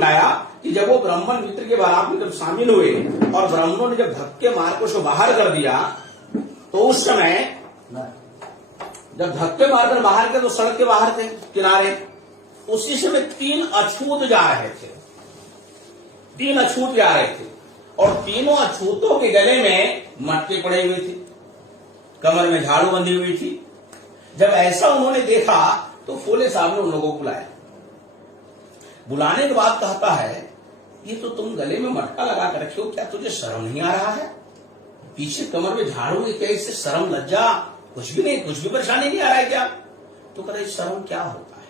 Point आया कि जब वो ब्राह्मण मित्र के बारात में जब शामिल हुए और ब्राह्मणों ने जब धक्के मार के उसको बाहर कर दिया, तो उस समय जब धक्के मारकर बाहर के तो सड़क के बाहर थे किनारे, उसी समय 3 अछूत जा रहे थे, 3 अछूत जा रहे थे और तीनों अछूतों के गले में मटके पड़े हुए थे, कमर में झाड़ू बंधी हुई थी। जब ऐसा उन्होंने देखा तो फूले साहब ने उन लोगों को बुलाया। बुलाने के बाद कहता है, ये तो तुम गले में मटका लगा कर रखे हो, क्या तुझे शर्म नहीं आ रहा है? पीछे कमर में झाड़ू है, क्या इससे शर्म लज्जा कुछ भी नहीं, कुछ भी परेशानी नहीं आ रहा है क्या? तो कह रहे शर्म क्या होता है,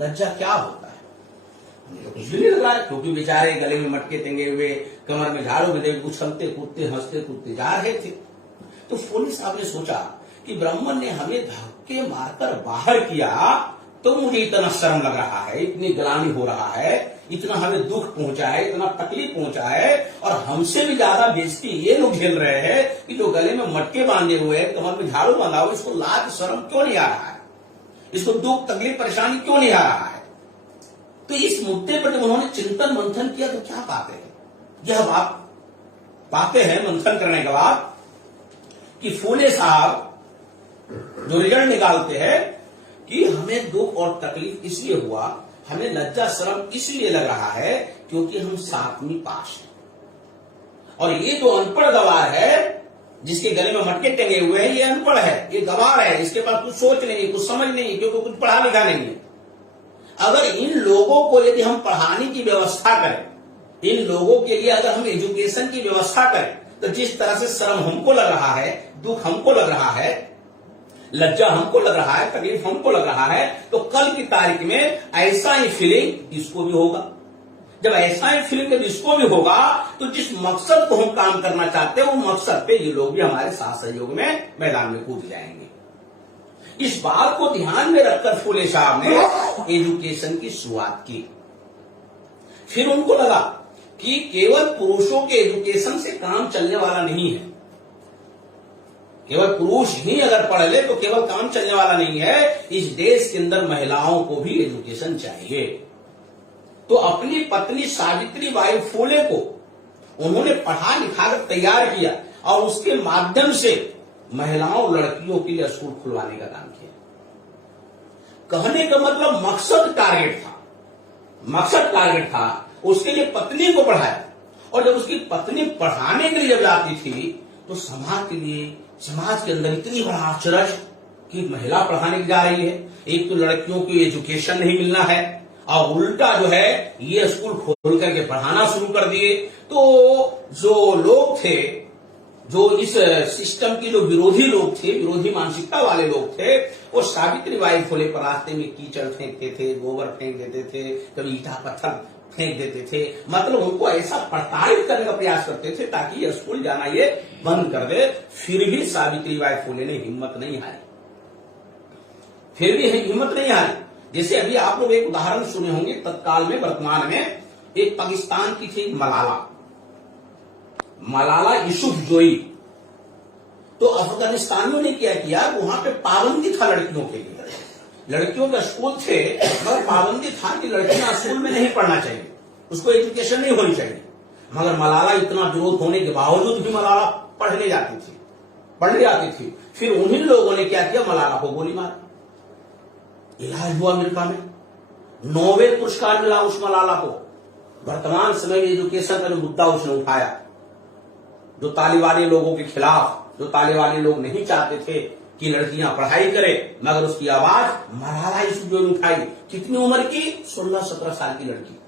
लज्जा क्या होता है? तो कुछ भी नहीं लग रहा है, क्योंकि बेचारे गले में मटके टंगे हुए, कमर में झाड़ू बंधे, उछलते कूदते हंसते कूदते जा रहे थे। तो फूले साहब ने सोचा कि ब्राह्मण ने हमें धक्के मारकर बाहर किया तो मुझे इतना शर्म लग रहा है, इतनी ग्लानि हो रहा है, इतना हमें दुख पहुंचा है, इतना तकलीफ पहुंचा है, और हमसे भी ज्यादा बेइज्जती ये लोग झेल रहे हैं कि जो गले में मटके बांधे हुए हैं, कमर में झाड़ू बांधा हुआ, इसको लाज शर्म क्यों नहीं आ रहा है, इसको दुख तकलीफ परेशानी क्यों नहीं आ रहा है? तो इस मुद्दे पर जब उन्होंने चिंतन मंथन किया तो क्या पाते हैं, यह बात पाते हैं मंथन करने के बाद कि फूले साहब जो रिजल्ट निकालते हैं कि हमें दुख और तकलीफ इसलिए हुआ, हमें लज्जा शर्म इसलिए लग रहा है क्योंकि हम 7वीं पास हैं, और ये जो अनपढ़ गवार है जिसके गले में मटके टंगे हुए हैं, ये अनपढ़ है, ये गवार है, इसके पास कुछ सोच नहीं, कुछ समझ नहीं, क्योंकि कुछ पढ़ा लिखा नहीं है। अगर इन लोगों को यदि हम पढ़ाने की व्यवस्था करें, इन लोगों के लिए अगर हम एजुकेशन की व्यवस्था करें, तो जिस तरह से शर्म हमको लग रहा है, दुख हमको लग रहा है, लज्जा हमको लग रहा है, तकलीफ हमको लग रहा है, तो कल की तारीख में ऐसा ही फीलिंग इसको भी होगा। जब ऐसा ही फीलिंग जब इसको भी होगा तो जिस मकसद को हम काम करना चाहते हैं, वो मकसद पे ये लोग भी हमारे साथ सहयोग में मैदान में कूद जाएंगे। इस बात को ध्यान में रखकर फूले साहब ने एजुकेशन की शुरुआत की। फिर उनको लगा कि केवल पुरुषों के एजुकेशन से काम चलने वाला नहीं है, केवल पुरुष ही अगर पढ़ ले तो केवल काम चलने वाला नहीं है, इस देश के अंदर महिलाओं को भी एजुकेशन चाहिए। तो अपनी पत्नी सावित्री बाई फूले को उन्होंने पढ़ा लिखा कर तैयार किया और उसके माध्यम से महिलाओं लड़कियों के लिए स्कूल खुलवाने का काम किया। कहने का मतलब मकसद टारगेट था, मकसद टारगेट था, उसके लिए पत्नी को पढ़ाया, और जब उसकी पत्नी पढ़ाने के लिए जब जाती थी तो समाज के लिए, समाज के अंदर इतनी बड़ा आश्चर्य कि महिला पढ़ाने की जा रही है, एक तो लड़कियों को एजुकेशन नहीं मिलना है और उल्टा जो है ये स्कूल खोल करके पढ़ाना शुरू कर दिए। तो जो लोग थे, जो इस सिस्टम के जो विरोधी लोग थे, विरोधी मानसिकता वाले लोग थे, वो सावित्री बाई फुले पर रास्ते में कीचड़ फेंकते थे, गोबर फेंक देते थे, कभी ईटा पत्थर फेंक देते थे, मतलब उनको ऐसा प्रताड़ित करने का प्रयास करते थे ताकि ये स्कूल जाना ये बंद कर दे। फिर भी सावित्री बाई फुले ने हिम्मत नहीं हारी, फिर भी हिम्मत नहीं हारी। जैसे अभी आप लोग एक उदाहरण सुने होंगे, तत्काल में वर्तमान में एक पाकिस्तान की थी मलाला यूसुफजई। तो अफगानिस्तानियों ने क्या किया, वहां पे पाबंदी था लड़कियों के लिए, लड़कियों का स्कूल थे मगर पाबंदी था कि लड़कियां स्कूल में नहीं पढ़ना चाहिए, उसको एजुकेशन नहीं होनी चाहिए। मगर मलाला इतना विरोध होने के बावजूद भी मलाला पढ़ने जाती थी। फिर उन्हीं लोगों ने क्या किया, मलाला को गोली मारी, इलाज हुआ अमेरिका में, नोबेल पुरस्कार मिला उस मलाला को। वर्तमान समय में एजुकेशन का जो मुद्दा उसने उठाया, जो तालिबानी लोगों के खिलाफ, जो तालिबानी लोग नहीं चाहते थे कि लड़कियां पढ़ाई करें, मगर उसकी आवाज मलाला यूसुफजई ने उठाई। कितनी उम्र की, 16-17 साल की लड़की,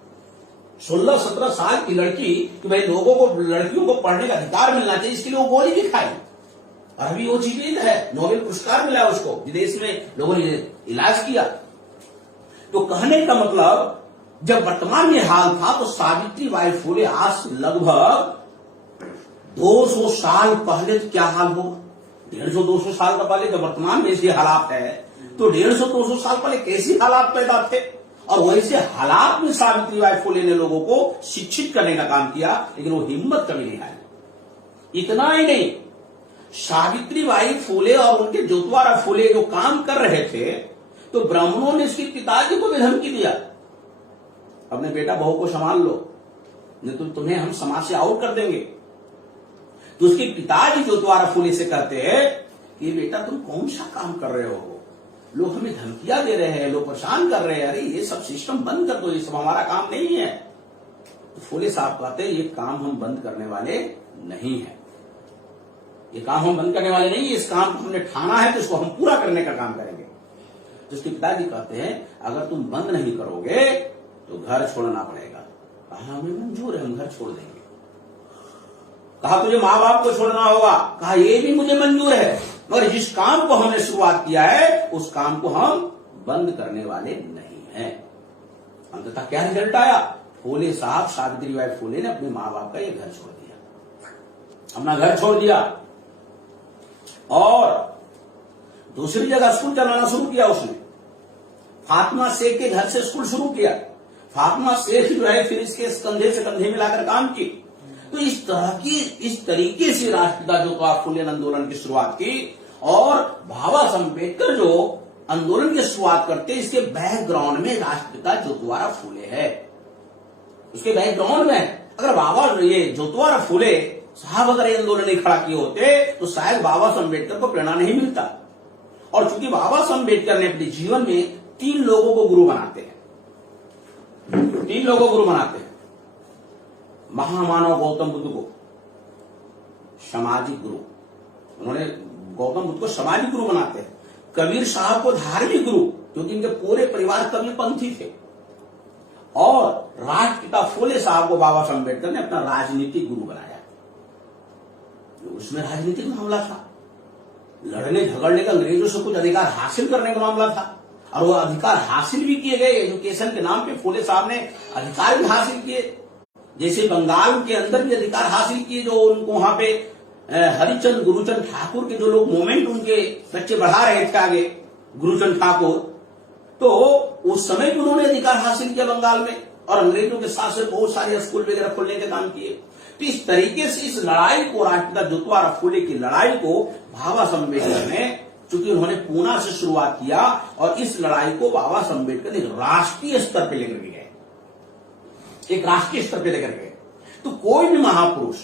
16-17 साल की लड़की कि भाई लोगों को, लड़कियों को पढ़ने का अधिकार मिलना चाहिए, इसके लिए वो गोली भी खाई। अभी वो जीवित है, नोबेल पुरस्कार मिला उसको, विदेश में लोगों ने इलाज किया। तो कहने का मतलब जब वर्तमान में हाल था तो सावित्री बाई फुले आज से लगभग 200 साल पहले क्या हाल होगा, 150-200 साल का पहले जब वर्तमान में ऐसे हालात है तो 150-200 साल पहले कैसे हालात पैदा थे, और वैसे हालात में सावित्री बाई फुले ने लोगों को शिक्षित करने का काम किया, लेकिन वो हिम्मत कभी नहीं आई। इतना ही नहीं, सावित्री बाई फुले और उनके जोतवारा फुले जो काम कर रहे थे, तो ब्राह्मणों ने इसके पिताजी को भी धमकी दिया अपने बेटा बहू को संभाल लो, नहीं तो तुम्हें हम समाज से आउट कर देंगे। तो उसके पिताजी जो द्वारा फूले से कहते हैं कि बेटा तुम कौन सा काम कर रहे हो, लोग हमें धमकियां दे रहे हैं, लोग परेशान कर रहे हैं, अरे ये सब सिस्टम बंद कर दो, ये सब हमारा काम नहीं है। तो फूले साहब कहते हैं ये काम हम बंद करने वाले नहीं है, ये काम हम बंद करने वाले नहीं है, इस काम को हमने ठाना है तो इसको हम पूरा करने का काम करेंगे। तो उसके पिताजी कहते हैं अगर तुम बंद नहीं करोगे तो घर छोड़ना पड़ेगा। कहा हमें मंजूर है, हम घर छोड़ देंगे। कहा तुझे माँ बाप को छोड़ना होगा, कहा ये भी मुझे मंजूर है, मगर जिस काम को हमने शुरुआत किया है उस काम को हम बंद करने वाले नहीं हैं। अंततः क्या रिजल्ट आया, फूले साहब सावित्रीबाई फूले ने अपने माँ बाप का ये घर छोड़ दिया, अपना घर छोड़ दिया और दूसरी जगह स्कूल चलाना शुरू किया। उसने फातिमा शेख के घर से स्कूल शुरू किया। फातिमा शेख जो है फिर इसके कंधे से कंधे मिलाकर काम की। तो इस तरीके से राष्ट्रपिता ज्योतिबा फूले ने आंदोलन की शुरुआत की। और बाबा साहब अम्बेडकर जो आंदोलन की शुरुआत करते, इसके बैकग्राउंड में राष्ट्रपिता ज्योतिबा फूले है। उसके बैकग्राउंड में अगर बाबा ये ज्योतिबा फूले साहब अगर ये आंदोलन नहीं खड़ा किए होते तो शायद बाबा साहब अम्बेडकर को प्रेरणा नहीं मिलता। और चूंकि बाबा साहब अम्बेडकर ने अपने जीवन में 3 लोगों को गुरु बनाते हैं, 3 लोगों को गुरु बनाते हैं। महामानव गौतम बुद्ध को सामाजिक गुरु, उन्होंने गौतम बुद्ध को सामाजिक गुरु बनाते हैं। कबीर साहब को धार्मिक गुरु, क्योंकि इनके पूरे परिवार कबीरपंथी थे। और राष्ट्रपिता फूले साहब को बाबा साहब अम्बेडकर ने अपना राजनीतिक गुरु बनाया। उसमें राजनीतिक मामला था, लड़ने झगड़ने का, अंग्रेजों से कुछ अधिकार हासिल करने का मामला था। और वो अधिकार हासिल भी किए गए। एजुकेशन के नाम पे फूले साहब ने अधिकार भी हासिल किए। जैसे बंगाल के अंदर भी अधिकार हासिल किए, जो उनको वहां पे हरिचंद गुरुचंद ठाकुर के जो लोग मूवमेंट उनके बच्चे बढ़ा रहे थे आगे, गुरुचंद ठाकुर, तो उस समय भी उन्होंने अधिकार हासिल किया बंगाल में। और अंग्रेजों के साथ साथ बहुत सारे स्कूल वगैरह खोलने के काम किए। तो इस तरीके से इस लड़ाई को, राष्ट्रपिता ज्योतिबा फूले की लड़ाई को बाबा साहब अम्बेडकर ने, चूंकि उन्होंने पूना से शुरुआत किया और इस लड़ाई को बाबा साहब अम्बेडकर ने राष्ट्रीय स्तर पर लेकर के गए, एक राष्ट्रीय स्तर पर लेकर गए। तो कोई भी महापुरुष,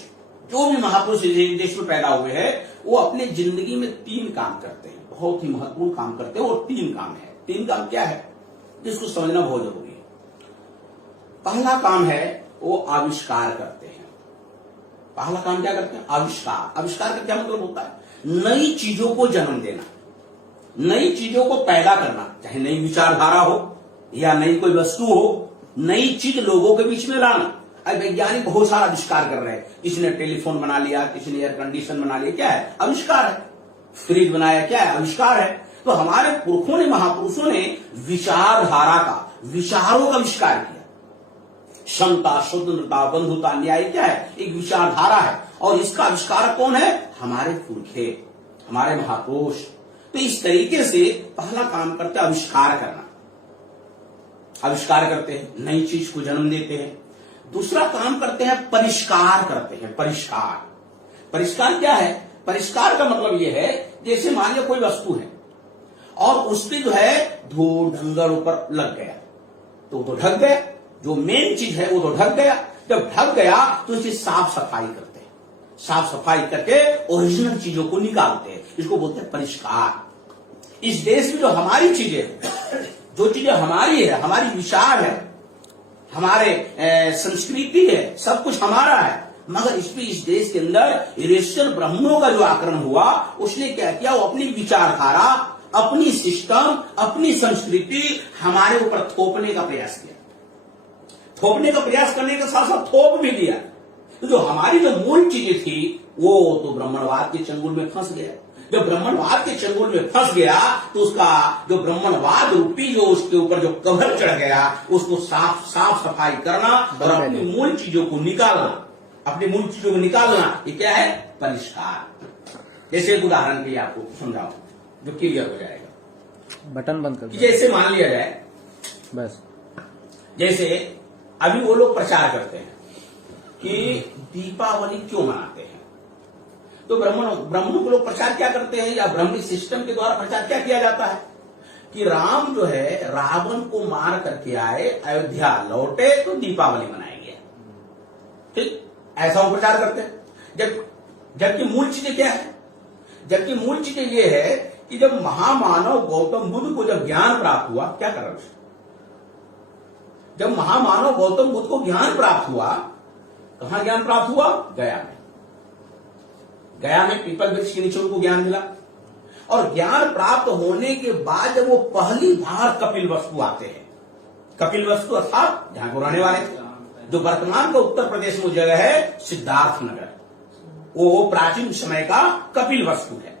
जो भी महापुरुष देश में पैदा हुए हैं, वो अपने जिंदगी में 3 काम करते हैं, बहुत ही महत्वपूर्ण काम करते हैं। और 3 काम है। 3 काम क्या है जिसको समझना बहुत जरूरी है। पहला काम है वो आविष्कार करते हैं। पहला काम क्या करते हैं? आविष्कार। आविष्कार का क्या मतलब होता है? नई चीजों को जन्म देना, नई चीजों को पैदा करना, चाहे नई विचारधारा हो या नई कोई वस्तु हो, नई चीज लोगों के बीच में लाना। अब वैज्ञानिक बहुत सारा आविष्कार कर रहे हैं। किसी ने टेलीफोन बना लिया, किसी ने एयर कंडीशन बना लिया, क्या है? आविष्कार है। फ्रिज बनाया, क्या है? आविष्कार है। तो हमारे पुरखों ने, महापुरुषों ने विचारधारा का, विचारों का आविष्कार किया। क्षमता, स्वतंत्रता, बंधुता, न्याय क्या है? एक विचारधारा है। और इसका आविष्कार कौन है? हमारे पुरखे, हमारे महापुरुष। तो इस तरीके से पहला काम करते हैं आविष्कार करना। आविष्कार करते हैं, नई चीज को जन्म देते हैं। दूसरा काम करते हैं परिष्कार करते हैं। परिष्कार, परिष्कार क्या है? परिष्कार का मतलब यह है, जैसे मान लिया कोई वस्तु है और उसपे जो है धूल धंगड़ ऊपर लग गया, तो वो तो ढक गया। जो मेन चीज है वो तो ढक गया। जब ढक गया तो इसकी साफ सफाई करते हैं। साफ सफाई करके ओरिजिनल चीजों को निकालते हैं। इसको बोलते हैं परिष्कार। इस देश में जो हमारी चीजें, जो चीजें हमारी है, हमारी विचार है, हमारे संस्कृति है, सब कुछ हमारा है, मगर इसमें इस देश के अंदर यूरेशियन ब्राह्मणों का जो आक्रमण हुआ, उसने क्या किया? वो अपनी विचारधारा, अपनी सिस्टम, अपनी संस्कृति हमारे ऊपर थोपने का प्रयास किया। थोपने का प्रयास करने के साथ साथ थोप भी दिया। तो जो हमारी जो मूल चीजें थी वो तो ब्राह्मणवाद के चंगुल में फंस गया। जब ब्राह्मणवाद के चंगुल में फंस गया तो उसका जो ब्राह्मणवाद रूपी जो उसके ऊपर जो कवर चढ़ गया, उसको साफ सफाई करना और अपनी मूल चीजों को निकालना, अपनी मूल चीजों को निकालना, ये क्या है? परिष्कार। जैसे एक उदाहरण के लिए आपको समझाऊं जो क्लियर हो जाएगा। बटन बंद कर। जैसे मान लिया जाए, बस जैसे अभी वो लोग प्रचार करते हैं कि दीपावली क्यों मनाते हैं, तो ब्राह्मणों के लोग प्रचार क्या करते हैं, या ब्राह्मणी सिस्टम के द्वारा प्रचार क्या किया जाता है कि राम जो है रावण को मार करके आए, अयोध्या लौटे तो दीपावली मनाएंगे। ठीक, ऐसा वो प्रचार करते हैं। जबकि मूल चीजें क्या है? जबकि मूल चीजें ये है कि जब महामानव गौतम बुद्ध को जब ज्ञान प्राप्त हुआ, क्या कर रहे? जब महामानव गौतम बुद्ध को ज्ञान प्राप्त हुआ, कहां ज्ञान प्राप्त हुआ? गया में। गया में पीपल वृक्ष के नीचे उनको ज्ञान मिला। और ज्ञान प्राप्त होने के बाद जब वो पहली बार कपिलवस्तु आते हैं, कपिलवस्तु अर्थात जहां को रहने वाले थे, जो वर्तमान का उत्तर प्रदेश में जगह है सिद्धार्थ नगर, वो प्राचीन समय का कपिलवस्तु है।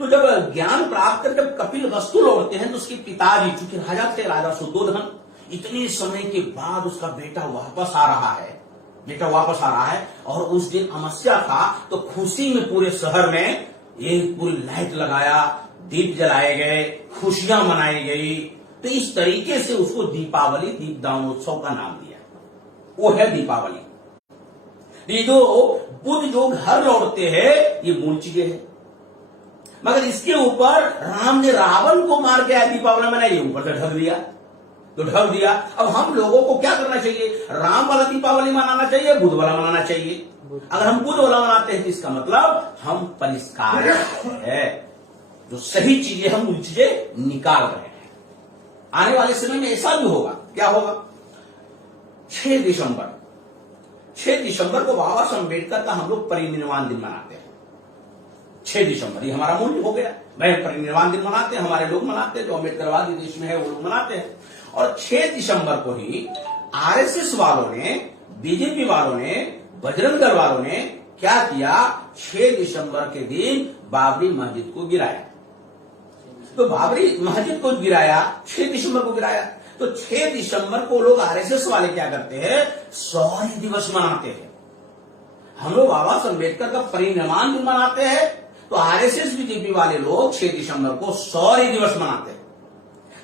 तो जब ज्ञान प्राप्त कर जब कपिलवस्तु लौटते हैं तो उसके पिताजी, चूंकि राजा थे, राजा शुद्धोधन, इतने समय के बाद उसका बेटा वापस आ रहा है, और उस दिन अमावस्या था, तो खुशी में पूरे शहर में एक पूरी लाइट लगाया, दीप जलाए गए, खुशियां मनाई गई। तो इस तरीके से उसको दीपावली, दीपदानोत्सव का नाम दिया, वो है दीपावली। ये जो बुद्ध जो घर लौटते हैं, ये मूल चीजें हैं। मगर इसके ऊपर राम ने रावण को मार के दीपावली मनाई, ऊपर से ढक दिया। अब हम लोगों को क्या करना चाहिए? राम वाला दीपावली मनाना चाहिए, बुद्ध वाला मनाना चाहिए। अगर हम बुद्ध वाला मनाते हैं तो इसका मतलब हम परिष्कार है, जो सही चीजें हम उन चीजें निकाल रहे हैं। आने वाले समय में ऐसा भी होगा। क्या होगा? 6 दिसंबर को बाबा साहब अम्बेडकर का हम लोग परिनिर्वाण दिन मनाते हैं। 6 दिसंबर, ये हमारा मूल्य हो गया। भाई परिनिर्वाण दिन मनाते हैं, हमारे लोग मनाते हैं, जो अम्बेडकरवादी देश में है वो लोग मनाते हैं। और 6 दिसंबर को ही आरएसएस वालों ने, बीजेपी वालों ने, बजरंग दल वालों ने क्या किया? 6 दिसंबर के दिन बाबरी मस्जिद को गिराया। तो बाबरी मस्जिद को गिराया, 6 दिसंबर को गिराया। तो 6 दिसंबर को लोग आरएसएस वाले क्या करते हैं? शौर्य दिवस मनाते हैं। हम लोग बाबा साहब अम्बेडकर का परिनिर्वाण दिन मनाते हैं, तो आरएसएस बीजेपी वाले लोग 6 दिसंबर को शौर्य दिवस मनाते हैं।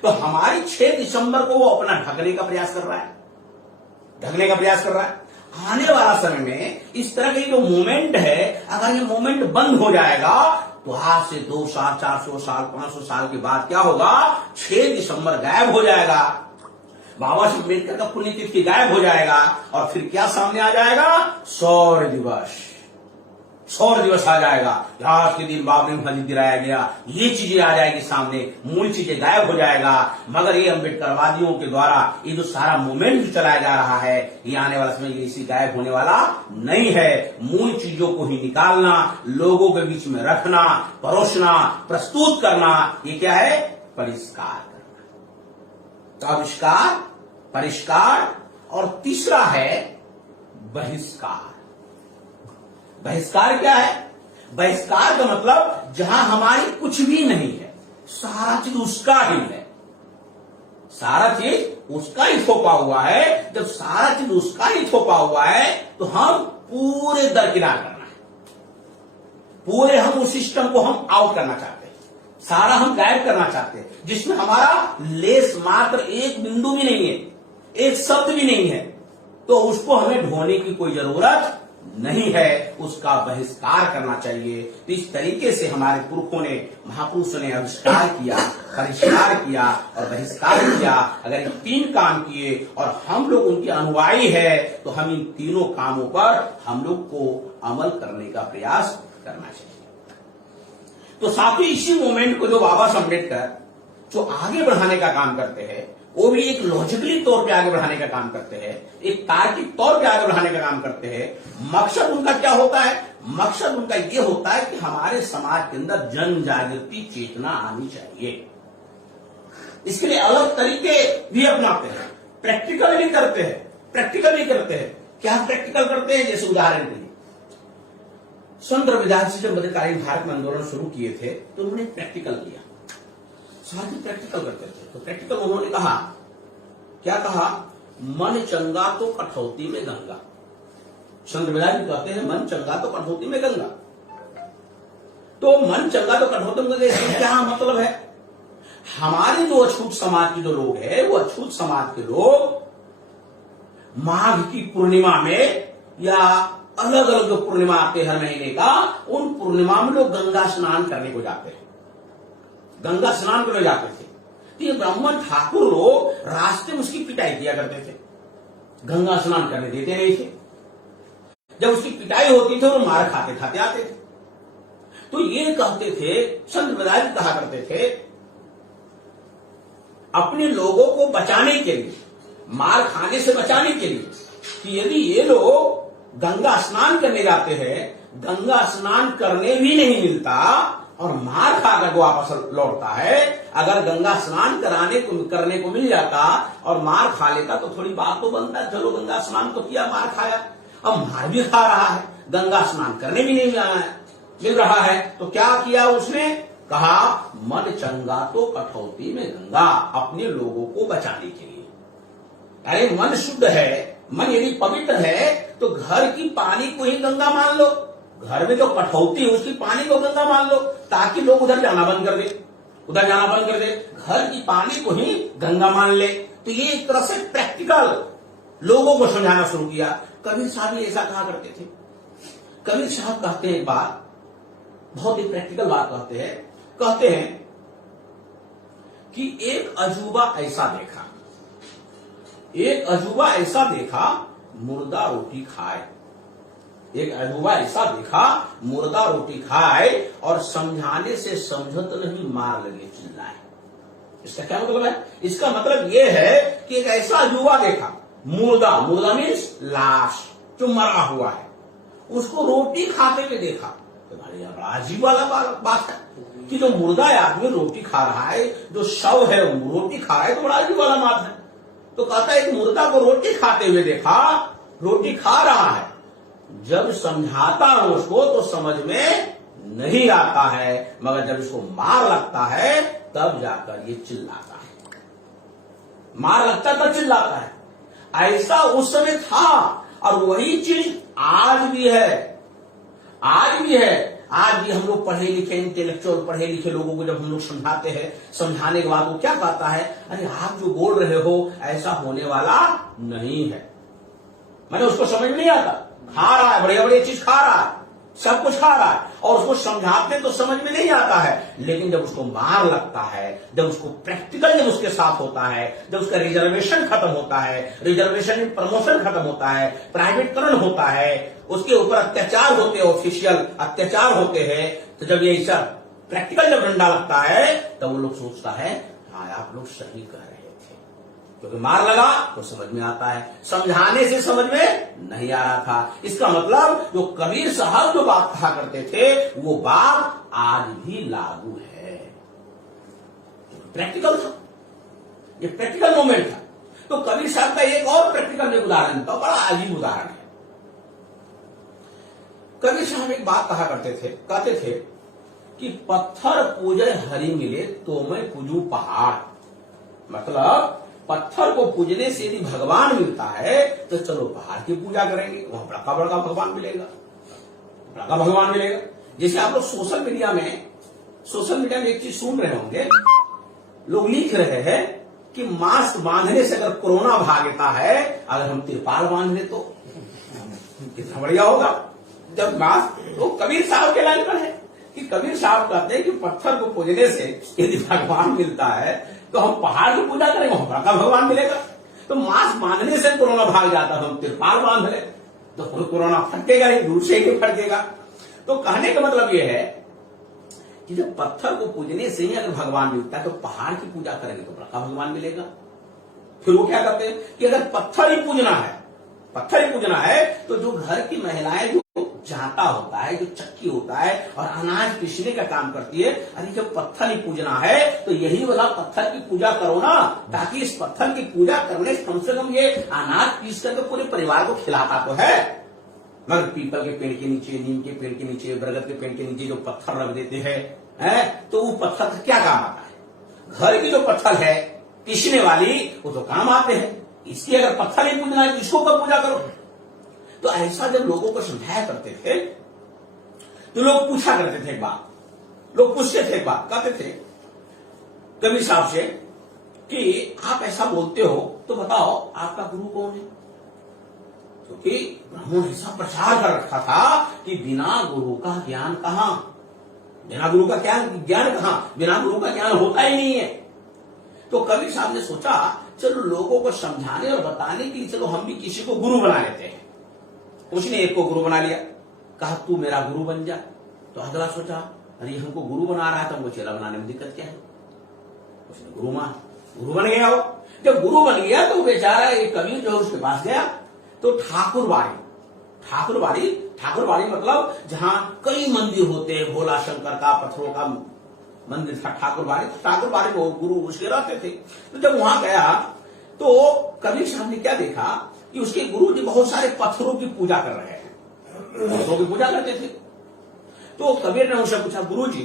तो हमारी 6 दिसंबर को वो अपना ढकने का प्रयास कर रहा है। आने वाला समय में इस तरह के जो मूवमेंट है, अगर ये मूवमेंट बंद हो जाएगा तो आज से 2 साल, 400 साल, 500 साल के बाद क्या होगा? 6 दिसंबर गायब हो जाएगा, बाबा साहब अम्बेडकर का पुण्यतिथि गायब हो जाएगा, और फिर क्या सामने आ जाएगा? शौर्य दिवस आ जाएगा। आज के दिन बाबरी मस्जिद गिराया गया, ये चीजें आ जाएगी सामने, मूल चीजें गायब हो जाएगा। मगर ये अम्बेडकरवादियों के द्वारा ये जो सारा मूवमेंट चलाया जा रहा है, ये आने वाला समय ये इसी गायब होने वाला नहीं है। मूल चीजों को ही निकालना, लोगों के बीच में रखना, परोसना, प्रस्तुत करना, ये क्या है? परिष्कार करना। तो आविष्कार, परिष्कार, और तीसरा है बहिष्कार। बहिष्कार क्या है? बहिष्कार का मतलब जहां हमारी कुछ भी नहीं है, सारा चीज उसका ही है, सारा चीज उसका ही थोपा हुआ है। जब सारा चीज उसका ही थोपा हुआ है तो हम पूरे दरकिनार करना है, पूरे हम उस सिस्टम को हम आउट करना चाहते हैं, सारा हम गायब करना चाहते हैं, जिसमें हमारा लेस मात्र एक बिंदु भी नहीं है, एक शब्द भी नहीं है। तो उसको हमें ढोने की कोई जरूरत नहीं है, उसका बहिष्कार करना चाहिए। तो इस तरीके से हमारे पुरखों ने, महापुरुषों ने आविष्कार किया, परिष्कार किया और बहिष्कार किया। अगर इन 3 काम किए और हम लोग उनके अनुयायी है, तो हम इन तीनों कामों पर हम लोग को अमल करने का प्रयास करना चाहिए। तो साथ ही इसी मूवमेंट को जो बाबा साहब अम्बेडकर जो आगे बढ़ाने का काम करते हैं, वो भी एक लॉजिकली तौर पे आगे बढ़ाने का काम करते हैं, एक तार्किक तौर पे आगे बढ़ाने का काम करते हैं। मकसद उनका क्या होता है? मकसद उनका ये होता है कि हमारे समाज के अंदर जन जागृति चेतना आनी चाहिए। इसके लिए अलग तरीके भी अपनाते हैं, प्रैक्टिकल भी करते हैं। क्या प्रैक्टिकल करते हैं? जैसे उदाहरण के लिए संत रविदास जी जब मध्यकालीन भारत में आंदोलन शुरू किए थे, तो उन्होंने प्रैक्टिकल किया, साथ ही प्रैक्टिकल करते थे। तो प्रैक्टिकल उन्होंने कहा, क्या कहा? मन चंगा तो कठौती में गंगा। संत रविदास जी कहते हैं मन चंगा तो कठौती में गंगा। तो मन चंगा तो कठौती में गंगा, क्या मतलब है? हमारे जो अछूत समाज के जो लोग हैं, वो अछूत समाज के लोग माघ की पूर्णिमा में या अलग अलग जो पूर्णिमा आते हर महीने का, उन पूर्णिमा में लोग गंगा स्नान करने को जाते हैं, गंगा स्नान करने जाते थे। तो ये ब्राह्मण ठाकुर लोग रास्ते में उसकी पिटाई किया करते थे, गंगा स्नान करने देते नहीं थे। जब उसकी पिटाई होती थी वो मार खाते खाते आते थे। तो ये कहते थे, संत बदारी कहा करते थे, अपने लोगों को बचाने के लिए, मार खाने से बचाने के लिए, कि यदि ये लोग गंगा स्नान करने जाते हैं, गंगा स्नान करने भी नहीं मिलता और मार खाकर वापस लौटता है, अगर गंगा स्नान करने को मिल जाता और मार खा लेता तो थोड़ी बात तो बनता, चलो गंगा स्नान तो किया, मार खाया, अब मार भी खा रहा है, गंगा स्नान करने भी नहीं मिल रहा है, तो क्या किया उसने? कहा मन चंगा तो कठौती में गंगा, अपने लोगों को बचाने के लिए। अरे मन शुद्ध है, मन यदि पवित्र है तो घर की पानी को ही गंगा मान लो, घर में जो कठौती है उसकी पानी को गंगा मान लो, ताकि लोग उधर जाना बंद कर दे, उधर जाना बंद कर दे, घर की पानी को ही गंगा मान ले। तो ये एक तरह से प्रैक्टिकल लोगों को समझाना शुरू किया। कबीर साहब भी ऐसा कहा करते थे। कबीर साहब कहते हैं एक बात, बहुत ही प्रैक्टिकल बात कहते हैं कि एक अजूबा ऐसा देखा, एक अजूबा ऐसा देखा मुर्दा रोटी खाए, एक अजूबा ऐसा देखा मुर्दा रोटी खाए और समझाने से समझत नहीं, मार लगे चिल्लाए। इसका क्या मतलब है? इसका मतलब यह है कि एक ऐसा अजूबा देखा, मुर्दा, मुर्दा मीन्स लाश जो मरा हुआ है, उसको रोटी खाते हुए देखा। तो भाई बड़ा अजीब वाला बात है कि जो मुर्दा आदमी रोटी खा रहा है, जो शव है वो रोटी खा रहा है, तो बड़ा अजीब वाला बात है। तो कहता है एक मुर्दा को रोटी खाते हुए देखा, रोटी खा रहा है, जब समझाता हूं उसको तो समझ में नहीं आता है, मगर जब इसको मार लगता है तब जाकर ये चिल्लाता है, मार लगता तब चिल्लाता है। ऐसा उस समय था और वही चीज आज भी है, आज भी है। आज भी हम लोग पढ़े लिखे इंटेलेक्चुअल पढ़े लिखे लोगों को जब हम लोग समझाते हैं, समझाने के बाद वो क्या कहता है, अरे आप जो बोल रहे हो ऐसा होने वाला नहीं है, मैंने उसको समझ में नहीं आता, खा रहा है, बढ़िया बढ़िया चीज खा रहा है, सब कुछ खा रहा है और उसको समझाते तो समझ में नहीं आता है, लेकिन जब उसको मार लगता है, जब उसको प्रैक्टिकल जब उसके साथ होता है, जब उसका रिजर्वेशन खत्म होता है, रिजर्वेशन में प्रमोशन खत्म होता है, प्राइवेटकरण होता है, उसके ऊपर अत्याचार होते हैं, ऑफिशियल अत्याचार होते हैं, तो जब ये सब प्रैक्टिकल जब डंडा लगता है तब वो लोग सोचता है हाँ आप लोग सही कह रहे थे, क्योंकि मार लगा तो समझ में आता है, समझाने से समझ में नहीं आ रहा था। इसका मतलब जो कबीर साहब जो बात कहा करते थे वो बात आज भी लागू है, प्रैक्टिकल था, ये प्रैक्टिकल मोमेंट था। तो कबीर साहब का एक और प्रैक्टिकल उदाहरण था, बड़ा अजीब उदाहरण है। कबीर साहब एक बात कहा करते थे, कहते थे कि पत्थर पूजे हरि मिले तो मैं पूजू पहाड़, मतलब पत्थर को पूजने से यदि भगवान मिलता है तो चलो पहाड़ की पूजा करेंगे, वहां बड़ा बड़ा भगवान मिलेगा, बड़ा भगवान मिलेगा। जैसे आप लोग सोशल मीडिया में एक चीज सुन रहे होंगे, लोग लिख रहे हैं कि मास्क बांधने से अगर कोरोना भागता है, अगर हम तिरपाल बांध ले तो कितना बढ़िया होगा। जब मास्क, तो कबीर साहब के लाइन पर है कि कबीर साहब कहते हैं कि पत्थर को पूजने से यदि भगवान मिलता है तो हम पहाड़ की पूजा करेंगे, वहां बड़ा भगवान मिलेगा। तो मास्क बांधने से कोरोना भाग जाता है, हम तिरपाल बांध ले तो कोरोना फटकेगा ही, दूर से ही फटकेगा। तो कहने का मतलब यह है कि जब पत्थर को पूजने से ही अगर भगवान मिलता है तो पहाड़ की पूजा करेंगे तो बड़ा भगवान मिलेगा। फिर वो क्या करते हैं कि अगर पत्थर ही पूजना है तो जो घर की महिलाएं जो जाता होता है, जो चक्की होता है और अनाज पीसने का काम करती है, अरे जब पत्थर ही पूजना है तो यही वाला पत्थर की पूजा करो ना, ताकि इस पत्थर की पूजा करने से कम ये अनाज पीस करके पूरे परिवार को खिलाता तो है। मगर पीपल के पेड़ के नीचे, नीम के पेड़ के नीचे, बरगद के पेड़ के नीचे जो पत्थर रख देते हैं, तो वो पत्थर का क्या काम आता है? घर की जो पत्थर है पीसने वाली, वो तो काम आते हैं। इसकी अगर पत्थर ही पूजना है तो इसको कब पूजा करो? तो ऐसा जब लोगों को समझाया करते थे तो लोग पूछा करते थे, एक बात लोग पूछते थे, एक बात कहते थे कबीर साहब से कि आप ऐसा बोलते हो तो बताओ आपका गुरु कौन है? क्योंकि ब्राह्मण ऐसा प्रचार कर रखा था कि बिना गुरु का ज्ञान कहां, बिना गुरु का ज्ञान कहां, बिना गुरु का ज्ञान होता ही नहीं है। तो कबीर साहब ने सोचा चलो लोगों को समझाने और बताने के लिए चलो हम भी किसी को गुरु बना लेते हैं। उसने एक को गुरु बना लिया, कहा तू मेरा गुरु बन जा। तो अगला सोचा अरे हमको गुरु बना रहा है तो हमको चेला बनाने में दिक्कत क्या है। उसने गुरु बन गया। वो जब गुरु बन गया तो बेचारा एक कबीर जो उसके पास गया तो ठाकुरबाड़ी मतलब जहां कई मंदिर होते हैं, भोला शंकर का, पत्थरों का मंदिर था ठाकुरबाड़ी में गुरु उसके रहते थे। तो जब वहां गया तो कबीर साहब ने क्या देखा कि उसके गुरु जी बहुत सारे पत्थरों की पूजा कर रहे हैं, पत्थरों की पूजा करते थे। तो कबीर ने उनसे पूछा गुरु जी,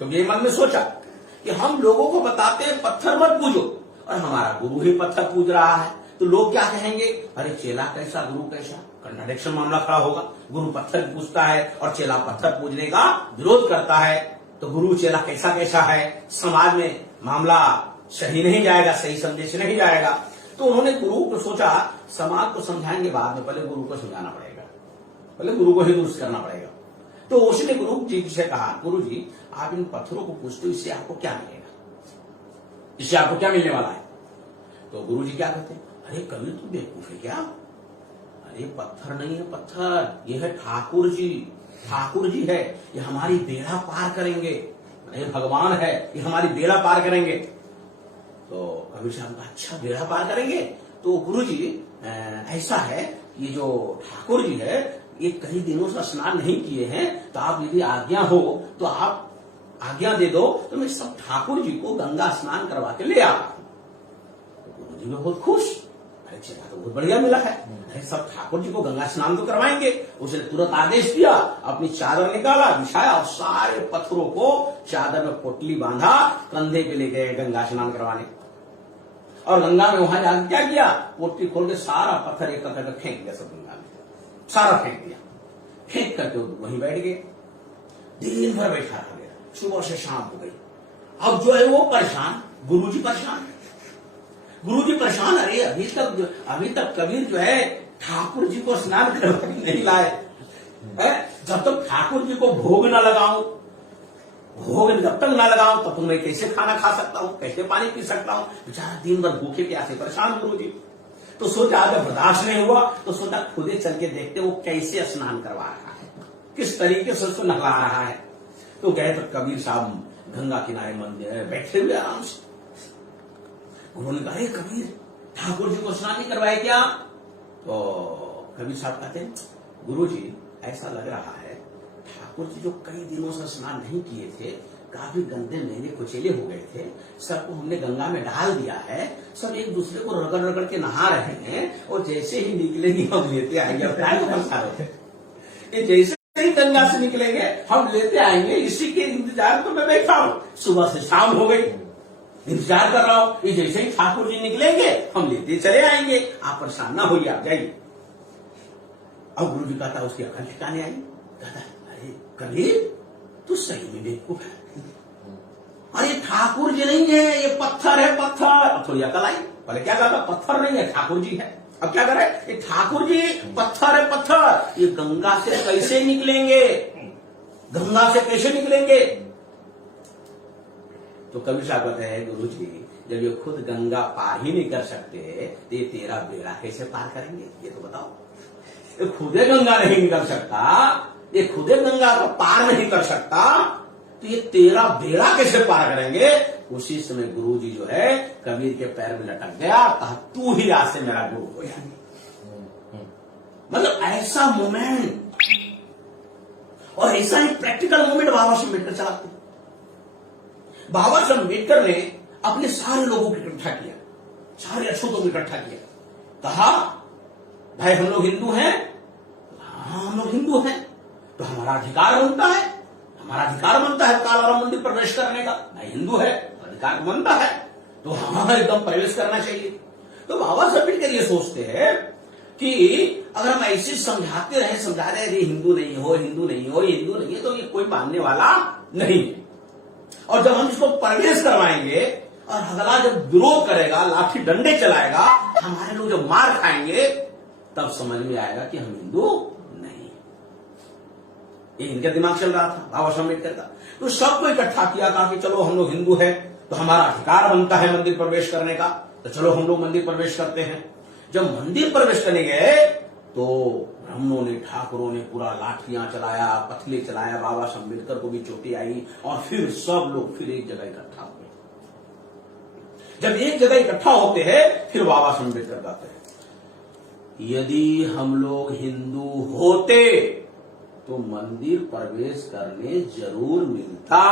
तो ये मन में सोचा कि हम लोगों को बताते हैं पत्थर मत पूजो और हमारा गुरु ही पत्थर पूज रहा है तो लोग क्या कहेंगे, अरे चेला कैसा गुरु कैसा, कंट्राडिक्शन मामला खड़ा होगा। गुरु पत्थर पूजता है और चेला पत्थर पूजने का विरोध करता है, तो गुरु चेला कैसा कैसा है, समाज में मामला सही नहीं जाएगा, सही संदेश नहीं जाएगा। तो उन्होंने गुरु को सोचा समाज को समझाएंगे बाद में, पहले गुरु को समझाना पड़ेगा, पहले गुरु को ही दुरुस्त करना पड़ेगा। तो उसने गुरु जी से कहा गुरु जी आप इन पत्थरों को पूछते हो, इससे आपको क्या मिलेगा, इससे आपको क्या मिलने वाला है। तो गुरु जी क्या कहते हैं, अरे कबीर तू बेवकूफ है क्या, अरे पत्थर नहीं है पत्थर, ये है ठाकुर जी है, ये हमारी बेड़ा पार करेंगे, ये भगवान है, ये हमारी बेड़ा पार करेंगे। तो कबीर साहब का अच्छा बेड़ा पार करेंगे। तो गुरु जी ऐसा है ये जो ठाकुर जी है ये कई दिनों से स्नान नहीं किए हैं, तो आप यदि आज्ञा हो तो आप आज्ञा दे दो तो मैं सब ठाकुर जी को गंगा स्नान करवा के ले आता हूं। तो गुरु जी में बहुत खुश, अरे चला तो बहुत बढ़िया मिला है, अरे सब ठाकुर जी को गंगा स्नान तो करवाएंगे। उसने तुरंत आदेश दिया, अपनी चादर निकाला, बिछाया और सारे पत्थरों को चादर में पोटली बांधा, कंधे पे ले गए गंगा स्नान करवाने। और गंगा में वहां जाकर क्या किया, पोटली खोल के सारा पत्थर एक करके फेंक दिया, सब गंगा में सारा फेंक दिया। फेंक करके वहीं बैठ गए, दिन भर बैठा रह गया, सुबह से शाम हो गई। अब जो है वो परेशान, गुरुजी परेशान, अरे अभी तक कबीर जो है ठाकुर जी को स्नान करवा के नहीं लाए, जब तक ठाकुर जी को भोग न लगाऊं, भोग जब तक न लगाऊं तब तक मैं कैसे खाना खा सकता हूं, कैसे पानी पी सकता हूं। बेचारा दिन भर भूखे प्यासे परेशान गुरु जी। तो सोचा जब बर्दाश्त नहीं हुआ तो सोचा खुदे चल के देखते वो कैसे स्नान करवा रहा है, किस तरीके से उसको नहला रहा है। तो गए तो कबीर साहब गंगा किनारे मंदिर बैठे हुए आराम से। उन्होंने कहा कबीर ठाकुर जी को स्नान नहीं करवाए क्या। तो कबीर साहब कहते हैं गुरु जी ऐसा लग रहा है ठाकुर जी जो कई दिनों से स्नान नहीं किए थे, काफी गंदे मैले कुचेले हो गए थे, सबको हमने गंगा में डाल दिया है, सब एक दूसरे को रगड़ रगड़ के नहा रहे हैं और जैसे ही निकलेंगे हम लेते आएंगे। ये जैसे ही गंगा से निकलेंगे हम लेते आएंगे, इसी के इंतजार तो मैं बैठा हूं, सुबह से शाम हो गई, इंतजार कर रहा हूं, ये जैसे ही ठाकुर जी निकलेंगे हम लेते चले आएंगे, आप परेशान ना होइए, आप जाइए। अब गुरु जी कहता उसकी अकल ठिकाने आई, कहता अरे कबीर तू सही में बेवकूफ है, अरे ठाकुर जी नहीं है, ये पत्थर है पत्थर। अब थोड़ी अकल आई, पहले क्या कहता पत्थर नहीं है ठाकुर जी है, अब क्या करे ये ठाकुर जी पत्थर है पत्थर, ये गंगा से कैसे निकलेंगे, गंगा से कैसे निकलेंगे। तो कबीर साहब कहते हैं गुरु जी जब ये खुद गंगा पार ही नहीं कर सकते तो ये तेरा बेड़ा कैसे पार करेंगे, ये तो बताओ। ये खुदे गंगा नहीं निकल सकता, ये खुदे गंगा को पार नहीं कर सकता, तो ये तेरा बेड़ा कैसे पार करेंगे। उसी समय गुरु जी जो है कबीर के पैर में लटक गया, कहा तू ही आज से मेरा गुरु हो जाए। मतलब ऐसा मोमेंट और ऐसा ही प्रैक्टिकल मोमेंट बाबा साहब अम्बेडकर चलाते। बाबा साहब अम्बेडकर ने अपने सारे लोगों को इकट्ठा किया, सारे अछूतों को इकट्ठा किया, कहा भाई हम लोग हिंदू हैं, हाँ हम लोग हिंदू हैं, तो हमारा अधिकार बनता है, काला राम मंदिर प्रवेश करने का, भाई हिंदू है अधिकार बनता है, तो हमारा एकदम प्रवेश करना चाहिए। तो बाबा साहब अम्बेडकर ये सोचते हैं कि अगर हम ऐसे समझा रहे हिंदू नहीं हो, तो ये कोई मानने वाला नहीं है। और जब हम इसको प्रवेश करवाएंगे और अगला जब विरोध करेगा, लाठी डंडे चलाएगा, हमारे लोग जब मार खाएंगे, तब समझ में आएगा कि हम हिंदू नहीं। ये इनका दिमाग चल रहा था बाबा साहब अम्बेडकर का। तो सबको इकट्ठा किया था कि चलो हम लोग हिंदू है, तो हमारा अधिकार बनता है मंदिर प्रवेश करने का, तो चलो हम लोग मंदिर प्रवेश करते हैं। जब मंदिर प्रवेश करने गए तो ब्राह्मणों ने, ठाकुरों ने पूरा लाठियां चलाया, पथले चलाया, बाबा साहब अम्बेडकर को भी चोटें आई और फिर सब लोग फिर एक जगह इकट्ठा हुए। जब एक जगह इकट्ठा होते हैं फिर बाबा साहब अम्बेडकर कहते हैं, यदि हम लोग हिंदू होते तो मंदिर प्रवेश करने जरूर मिलता,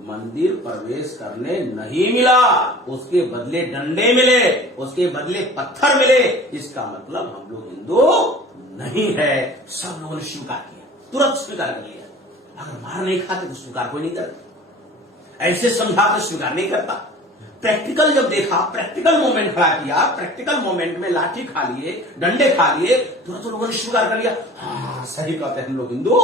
मंदिर प्रवेश करने नहीं मिला, उसके बदले डंडे मिले, उसके बदले पत्थर मिले, इसका मतलब हम लोग हिंदू नहीं है। सब लोगों ने स्वीकार किया, तुरंत स्वीकार कर लिया। अगर मार नहीं खाते तो स्वीकार कोई नहीं करता, ऐसे समझा तो स्वीकार नहीं करता। प्रैक्टिकल जब देखा, प्रैक्टिकल मोमेंट खड़ा किया, प्रैक्टिकल मोमेंट में लाठी खा लिए, डंडे खा लिए, तुरंत लोगों ने स्वीकार कर लिया, हाँ सही कहते हैं हम लोग हिंदू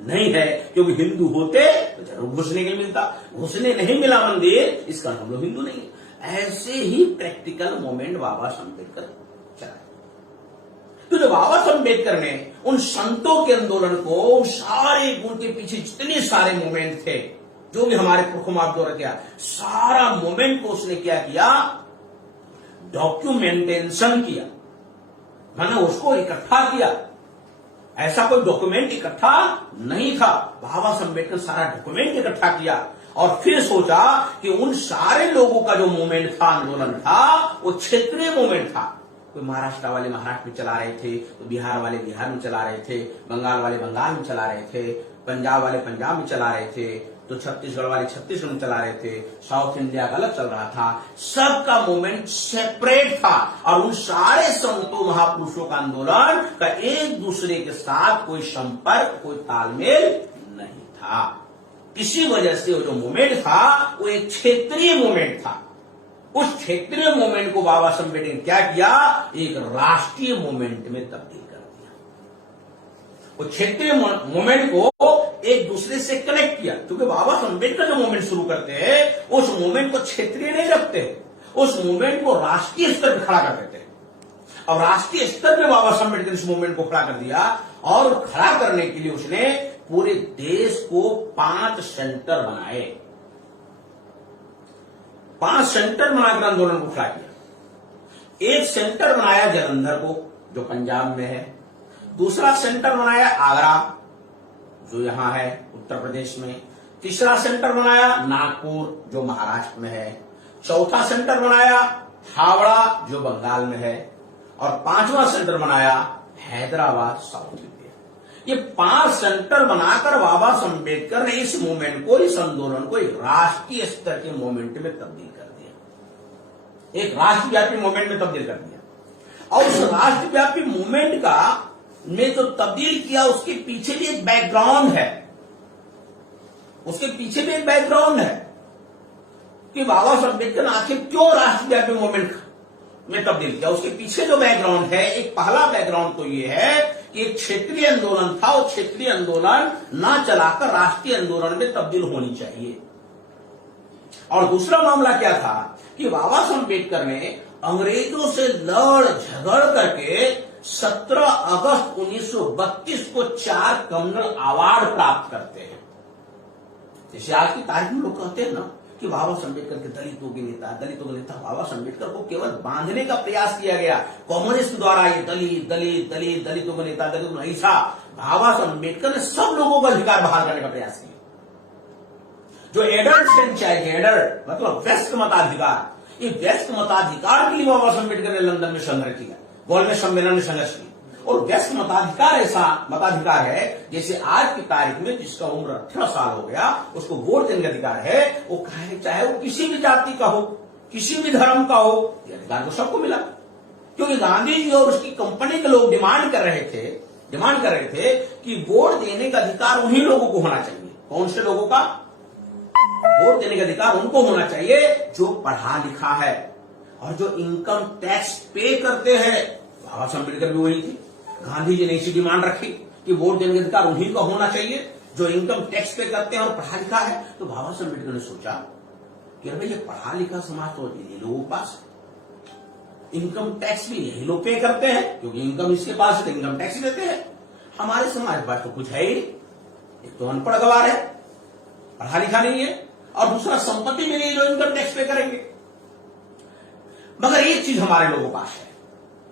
नहीं है, क्योंकि हिंदू होते तो जरूर घुसने के लिए मिलता, घुसने नहीं मिला मंदिर, इसका हम लोग हिंदू नहीं है। ऐसे ही प्रैक्टिकल मोमेंट बाबा साहब अम्बेडकर चलाए। तो जो बाबा साहब अम्बेडकर ने उन संतों के आंदोलन को, उनके पीछे जितने सारे मोमेंट थे जो भी हमारे पुरखों माप द्वारा किया, सारा मोमेंट को उसने क्या किया, डॉक्यूमेंटेशन किया, मैंने उसको इकट्ठा किया। ऐसा कोई डॉक्यूमेंट इकट्ठा नहीं था, बाबा साहब अम्बेडकर सारा डॉक्यूमेंट इकट्ठा किया और फिर सोचा कि उन सारे लोगों का जो मूवमेंट था, आंदोलन था, वो क्षेत्रीय मूवमेंट था। कोई महाराष्ट्र वाले महाराष्ट्र में चला रहे थे, तो बिहार वाले बिहार में चला रहे थे, बंगाल वाले बंगाल में चला रहे थे, पंजाब वाले पंजाब में चला रहे थे, तो छत्तीसगढ़ वाले छत्तीसगढ़ में चला रहे थे, साउथ इंडिया का अलग चल रहा था। सबका मूवमेंट सेपरेट था और उन सारे संतों महापुरुषों का आंदोलन का एक दूसरे के साथ कोई संपर्क, कोई तालमेल नहीं था। इसी वजह से वो जो मूवमेंट था वो एक क्षेत्रीय मूवमेंट था। उस क्षेत्रीय मूवमेंट को बाबा साहब अम्बेडकर ने क्या किया, एक राष्ट्रीय मूवमेंट में तब्दील कर दिया। वो क्षेत्रीय मूवमेंट को एक दूसरे से कनेक्ट किया, क्योंकि बाबा साहब अम्बेडकर जो मूवमेंट शुरू करते हैं उस मूवमेंट को क्षेत्रीय नहीं रखते, उस मूवमेंट को राष्ट्रीय स्तर पर खड़ा कर देते हैं। और राष्ट्रीय स्तर पर बाबा साहब अम्बेडकर इस मूवमेंट को खड़ा कर दिया और खड़ा करने के लिए उसने पूरे देश को 5 सेंटर बनाए, 5 सेंटर बनाकर आंदोलन को खड़ा किया। एक सेंटर बनाया जालंधर को, जो पंजाब में है। दूसरा सेंटर बनाया आगरा, जो यहां है उत्तर प्रदेश में। तीसरा सेंटर बनाया नागपुर, जो महाराष्ट्र में है। चौथा सेंटर बनाया हावड़ा, जो बंगाल में है। और 5वां सेंटर बनाया हैदराबाद, साउथ इंडिया। ये 5 सेंटर बनाकर बाबा साहब अम्बेडकर ने इस मूवमेंट को, इस आंदोलन को एक राष्ट्रीय स्तर के मूवमेंट में तब्दील कर दिया, एक राष्ट्रव्यापी मूवमेंट में तब्दील कर दिया। और उस राष्ट्रव्यापी मूवमेंट का में जो तब्दील किया, उसके पीछे भी एक बैकग्राउंड है, उसके पीछे भी एक बैकग्राउंड है कि बाबा साहब अम्बेडकर ने आखिर क्यों राष्ट्रव्यापी मूवमेंट में तब्दील किया। उसके पीछे जो बैकग्राउंड है, एक पहला बैकग्राउंड तो ये है कि एक क्षेत्रीय आंदोलन था, और क्षेत्रीय आंदोलन ना चलाकर राष्ट्रीय आंदोलन में तब्दील होनी चाहिए। और दूसरा मामला क्या था कि बाबा साहब अम्बेडकर ने अंग्रेजों से लड़ झगड़ करके 17 अगस्त 1932 को 4 कम्युनल अवार्ड प्राप्त करते हैं। जैसे आज की तारीख में लोग कहते हैं ना कि बाबा साहब अम्बेडकर के दलितों के नेता बाबा साहब अम्बेडकर को केवल बांधने का प्रयास किया गया, कम्युनिस्ट द्वारा ये दलितों के नेता, दलितों नहीं था। बाबा साहब अम्बेडकर ने सब लोगों का अधिकार बहाल करने का प्रयास किया। जो एडल्ट फ्रेंचाइज, एडल्ट मतलब व्यस्क मताधिकार, ये व्यस्क मताधिकार के लिए बाबा साहब अम्बेडकर ने लंदन में संघर्ष किया, गोलमेज सम्मेलन में संघर्ष किया। और व्यस्क मताधिकार ऐसा मताधिकार है जैसे आज की तारीख में जिसका उम्र 18 साल हो गया उसको वोट देने का अधिकार है, वो चाहे वो किसी भी जाति का हो, किसी भी धर्म का हो, ये अधिकार तो सबको मिला। क्योंकि गांधी जी और उसकी कंपनी के लोग डिमांड कर रहे थे कि वोट देने का अधिकार उन्हीं लोगों को होना चाहिए। कौन से लोगों का? वोट देने का अधिकार उनको होना चाहिए जो पढ़ा लिखा है और जो इनकम टैक्स पे करते हैं। बाबा साहब अम्बेडकर भी वही थे। गांधी जी ने इसी डिमांड रखी कि वोट देने का अधिकार उन्हीं का होना चाहिए जो इनकम टैक्स पे करते हैं और पढ़ा लिखा है। तो बाबा साहब अम्बेडकर ने सोचा कि अरे ये पढ़ा लिखा समाज तो ये लोगों के पास, इनकम टैक्स भी यही लोग पे करते हैं क्योंकि इनकम इसके पास है तो इनकम टैक्स देते हैं। हमारे समाज के पास तो कुछ है ही नहीं, एक तो अनपढ़ गवार है, पढ़ा लिखा नहीं है, और दूसरा संपत्ति में नहीं जो इनकम टैक्स पे करेंगे। मगर एक चीज हमारे लोगों के पास है,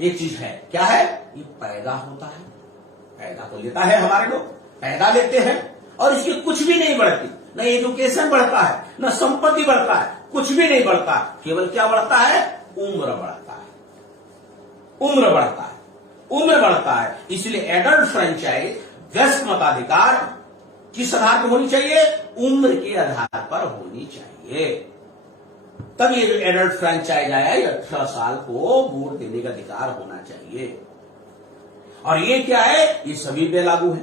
एक चीज है, क्या है? ये पैदा होता है, पैदा तो लेता है, हमारे लोग पैदा लेते हैं और इसकी कुछ भी नहीं बढ़ती, न एजुकेशन बढ़ता है, न संपत्ति बढ़ता है, कुछ भी नहीं बढ़ता। केवल क्या बढ़ता है? उम्र बढ़ता है, उम्र बढ़ता है, उम्र बढ़ता है। इसलिए एडल्ट फ्रेंचाइज वयस्क मताधिकार किस आधार पर होनी चाहिए? उम्र के आधार पर होनी चाहिए। तब ये जो एडल्ट फ्रेंचाइज आया, ये 18 साल को वोट देने का अधिकार होना चाहिए। और ये क्या है? ये सभी पे लागू है।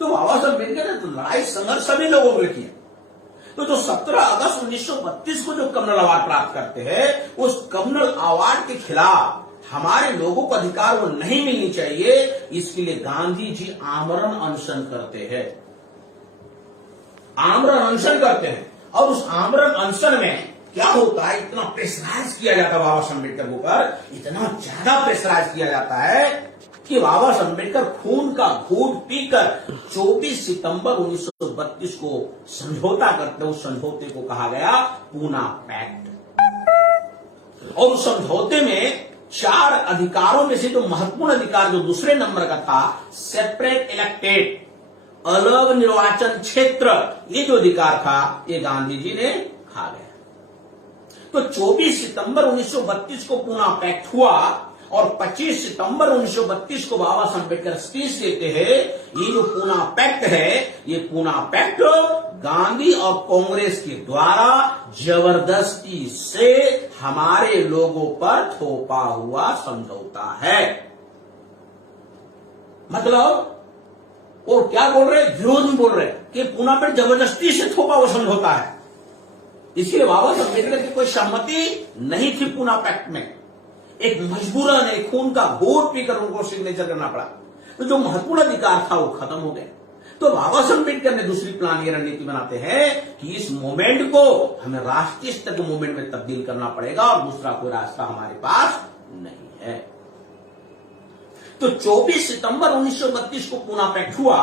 तो बाबा साहब अम्बेडकर ने तो लड़ाई संघर्ष सभी लोगों के लिए किया। तो जो 17 अगस्त 1932 को जो कम्युनल अवार्ड प्राप्त करते हैं, उस कम्युनल अवार्ड के खिलाफ हमारे लोगों को अधिकार वो नहीं मिलनी चाहिए, इसके लिए गांधी जी आमरण अनशन करते हैं, आमरण अनशन करते हैं। और उस आमरण अनशन में क्या होता है? इतना प्रेशराइज किया जाता है बाबा साहब अम्बेडकर के ऊपर, इतना ज्यादा प्रेशराइज किया जाता है कि बाबा साहब अम्बेडकर खून का घूंट पीकर 24 सितंबर 1932 को समझौता करते, उस समझौते को कहा गया पूना पैक्ट। और उस समझौते में 4 अधिकारों में से जो महत्वपूर्ण अधिकार जो दूसरे नंबर का था, सेपरेट इलेक्टेड, अलग निर्वाचन क्षेत्र, ये जो अधिकार था, ये गांधी जी ने खा गया। तो 24 सितंबर 1932 को पूना पैक्ट हुआ और 25 सितंबर 1932 को बाबा साहब अम्बेडकर स्पीच देते हैं। ये जो पूना पैक्ट है, ये पूना पैक्ट गांधी और कांग्रेस के द्वारा जबरदस्ती से हमारे लोगों पर थोपा हुआ समझौता है। मतलब और क्या बोल रहे? विरोध में बोल रहे कि पूना पैक्ट जबरदस्ती से थोपा हुआ समझौता है। इसलिए बाबा साहब अम्बेडकर की कोई सहमति नहीं थी पूना पैक्ट में, एक मजबूरन एक खून का घूंट पीकर उनको सिग्नेचर करना पड़ा। तो जो महत्वपूर्ण अधिकार था वो खत्म हो गया। तो बाबा साहब अम्बेडकर ने दूसरी प्लान ये रणनीति बनाते हैं कि इस मूवमेंट को हमें राष्ट्रीय स्तर के मूवमेंट में तब्दील करना पड़ेगा और दूसरा कोई रास्ता हमारे पास नहीं है। तो 24 सितंबर 1932 को पूना पैक्ट हुआ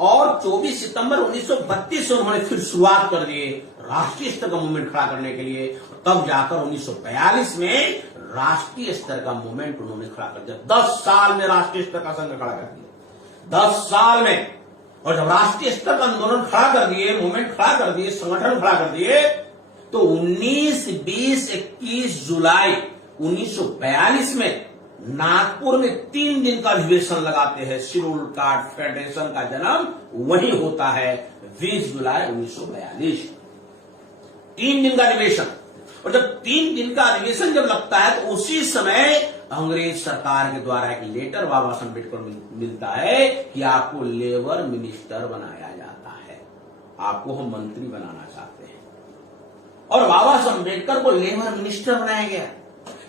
और 24 सितंबर 1932 से उन्होंने फिर शुरुआत कर दी राष्ट्रीय स्तर का मूवमेंट खड़ा करने के लिए। तब जाकर 1942 में राष्ट्रीय स्तर का मूवमेंट उन्होंने खड़ा कर दिया। 10 साल में राष्ट्रीय स्तर का संघ खड़ा कर दिया, 10 साल में। और जब राष्ट्रीय स्तर का आंदोलन खड़ा कर दिए, मूवमेंट खड़ा कर दिए, संगठन खड़ा कर दिए, तो 19, 20, 21 जुलाई 1942 में नागपुर में 3 दिन का अधिवेशन लगाते हैं। शेड्यूल कास्ट फेडरेशन का जन्म वही होता है 20 जुलाई 1942। 3 दिन का अधिवेशन। और जब 3 दिन का अधिवेशन जब लगता है, तो उसी समय अंग्रेज सरकार के द्वारा एक लेटर बाबा साहब अम्बेडकर को मिलता है कि आपको लेबर मिनिस्टर बनाया जाता है, आपको हम मंत्री बनाना चाहते हैं। और बाबा साहब अम्बेडकर को लेबर मिनिस्टर बनाया गया।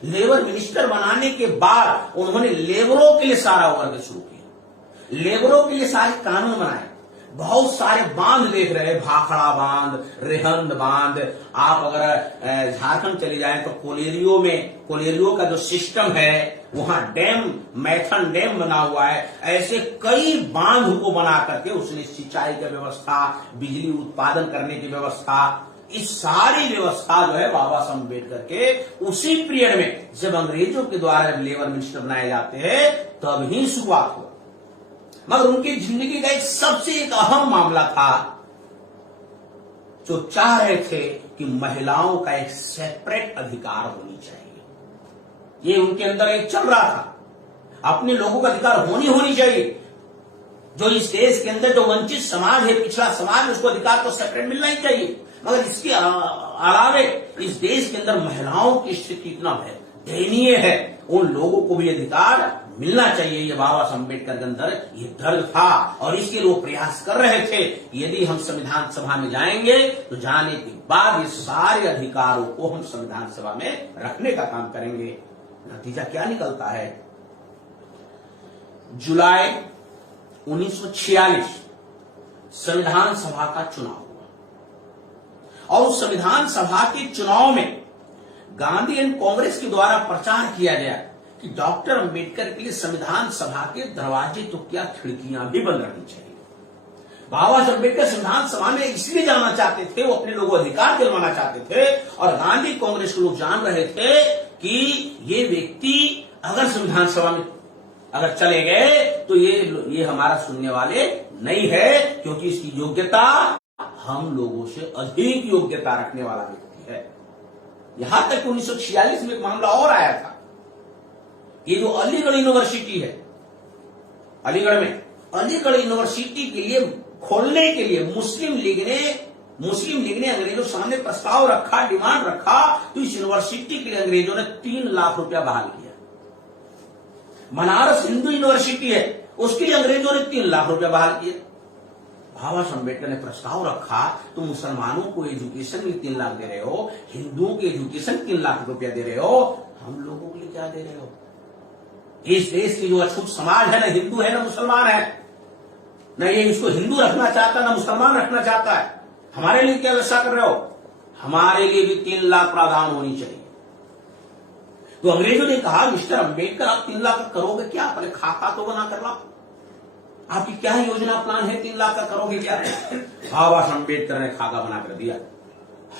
लेबर मिनिस्टर बनाने के बाद उन्होंने लेबरों के लिए सारा वर्क शुरू किया, लेबरों के लिए सारे कानून बनाए। बहुत सारे बांध देख रहे हैं, भाखड़ा बांध, रेहंद बांध। आप अगर झारखंड चले जाएं तो कोलेरियो का जो सिस्टम है, वहां डैम, मैथन डैम बना हुआ है। ऐसे कई बांध को बना करके उसने सिंचाई की व्यवस्था, बिजली उत्पादन करने की व्यवस्था, इस सारी व्यवस्था जो है बाबा साहब अम्बेडकर के उसी पीरियड में, जब अंग्रेजों के द्वारा लेबर मिनिस्टर बनाए जाते हैं, तब ही शुरुआत हुआ। मगर उनकी जिंदगी का एक सबसे एक अहम मामला था, जो चाह रहे थे कि महिलाओं का एक सेपरेट अधिकार होनी चाहिए। ये उनके अंदर एक चल रहा था, अपने लोगों का अधिकार होनी चाहिए। जो इस देश के अंदर जो वंचित समाज है, पिछड़ा समाज, उसको अधिकार तो सेपरेट मिलना ही चाहिए। मगर इसके अलावे इस देश के अंदर महिलाओं की स्थिति इतना दयनीय है, उन लोगों को भी अधिकार मिलना चाहिए। ये बाबा साहब अम्बेडकर के अंदर ये दर्द था और इसके लिए वो प्रयास कर रहे थे। यदि हम संविधान सभा में जाएंगे तो जाने के बाद ये सारे अधिकारों को हम संविधान सभा में रखने का काम करेंगे। नतीजा क्या निकलता है? जुलाई 1946 संविधान सभा का चुनाव हुआ और उस संविधान सभा के चुनाव में गांधी एंड कांग्रेस के द्वारा प्रचार किया गया कि डॉक्टर अंबेडकर के लिए संविधान सभा के दरवाजे तो क्या खिड़कियां भी बंद रखनी चाहिए। बाबा साहब अम्बेडकर संविधान सभा में इसलिए जाना चाहते थे, वो अपने लोगों को अधिकार दिलवाना चाहते थे, और गांधी कांग्रेस के लोग जान रहे थे कि ये व्यक्ति अगर संविधान सभा में अगर चले गए तो ये हमारा सुनने वाले नहीं है, क्योंकि इसकी योग्यता हम लोगों से अधिक योग्यता रखने वाला व्यक्ति है। यहां तक 1946 में एक मामला और आया था। ये जो अलीगढ़ यूनिवर्सिटी है, अलीगढ़ में अलीगढ़ यूनिवर्सिटी के लिए खोलने के लिए मुस्लिम लीग ने अंग्रेजों के सामने प्रस्ताव रखा, डिमांड रखा, तो इस यूनिवर्सिटी के लिए अंग्रेजों ने 3 लाख रुपया बहाल किया। बनारस हिंदू यूनिवर्सिटी है, उसके लिए अंग्रेजों ने 3 लाख रुपया बहाल किए। बाबा साहब अम्बेडकर ने प्रस्ताव रखा, तो मुसलमानों को एजुकेशन में 3 लाख दे रहे हो, हिंदुओं के एजुकेशन 3 लाख रुपया दे रहे हो, हम लोगों के लिए क्या दे रहे हो? इस देश की जो अछूत समाज है, ना हिंदू है ना मुसलमान है, न ये इसको हिंदू रखना चाहता ना मुसलमान रखना चाहता है। हमारे लिए क्या व्यवस्था कर रहे हो? हमारे लिए भी 3 लाख प्रावधान होनी चाहिए। तो अंग्रेजों ने कहा, मिस्टर अम्बेडकर आप 3 लाख का करोगे क्या? पहले खाका तो बना कर ला, आपकी क्या योजना प्लान है, 3 लाख का करोगे क्या? बाबा साहब अम्बेडकर ने खाका बना कर दिया।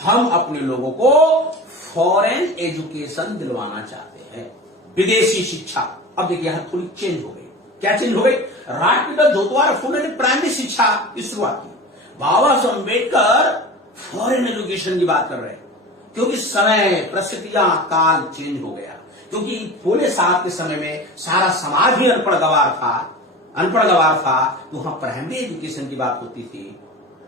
हम अपने लोगों को फॉरेन एजुकेशन दिलवाना चाहते हैं, विदेशी शिक्षा। अब देखिए यहां थोड़ी चेंज हो गई। क्या चेंज हो गई? राष्ट्रपिता ज्योतिराव फुले ने प्राइमरी शिक्षा की शुरुआत की। बाबा साहब अम्बेडकर फॉरेन एजुकेशन की बात कर रहे हैं, क्योंकि समय, परिस्थितियां, काल चेंज हो गया। क्योंकि फुले साहब के समय में सारा समाज ही अनपढ़ गवार था, तो वहां प्राइमरी एजुकेशन की बात होती थी,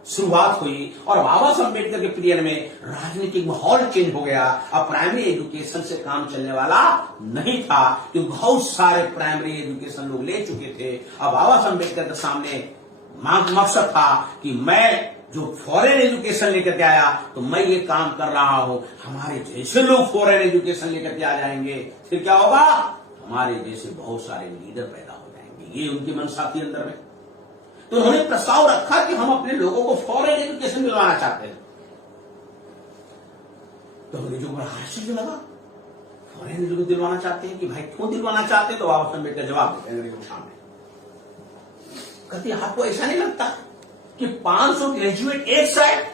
शुरुआत हुई। और बाबा साहब अम्बेडकर के पीरियड में राजनीतिक माहौल चेंज हो गया। अब प्राइमरी एजुकेशन से काम चलने वाला नहीं था, क्योंकि बहुत सारे प्राइमरी एजुकेशन लोग ले चुके थे। अब बाबा साहब अम्बेडकर के सामने मकसद था कि मैं जो फॉरेन एजुकेशन लेकर के आया, तो मैं ये काम कर रहा हूं, हमारे जैसे लोग फॉरेन एजुकेशन लेकर के आ जाएंगे, फिर क्या होगा? हमारे जैसे बहुत सारे लीडर पैदा हो जाएंगे। ये उनकी मंशा थी अंदर में। तो उन्होंने प्रस्ताव रखा कि हम अपने लोगों को फॉरेन एजुकेशन दिलवाना चाहते हैं। तो अंग्रेजों को बड़ा आश्चर्य लगा, फॉरेन एजुकेशन दिलवाना चाहते हैं कि भाई क्यों दिलवाना चाहते हैं? तो बाबा साहब अम्बेडकर जवाब देते हैं अंग्रेजों के सामने, कहते आपको ऐसा नहीं लगता कि 500 ग्रेजुएट एक साइड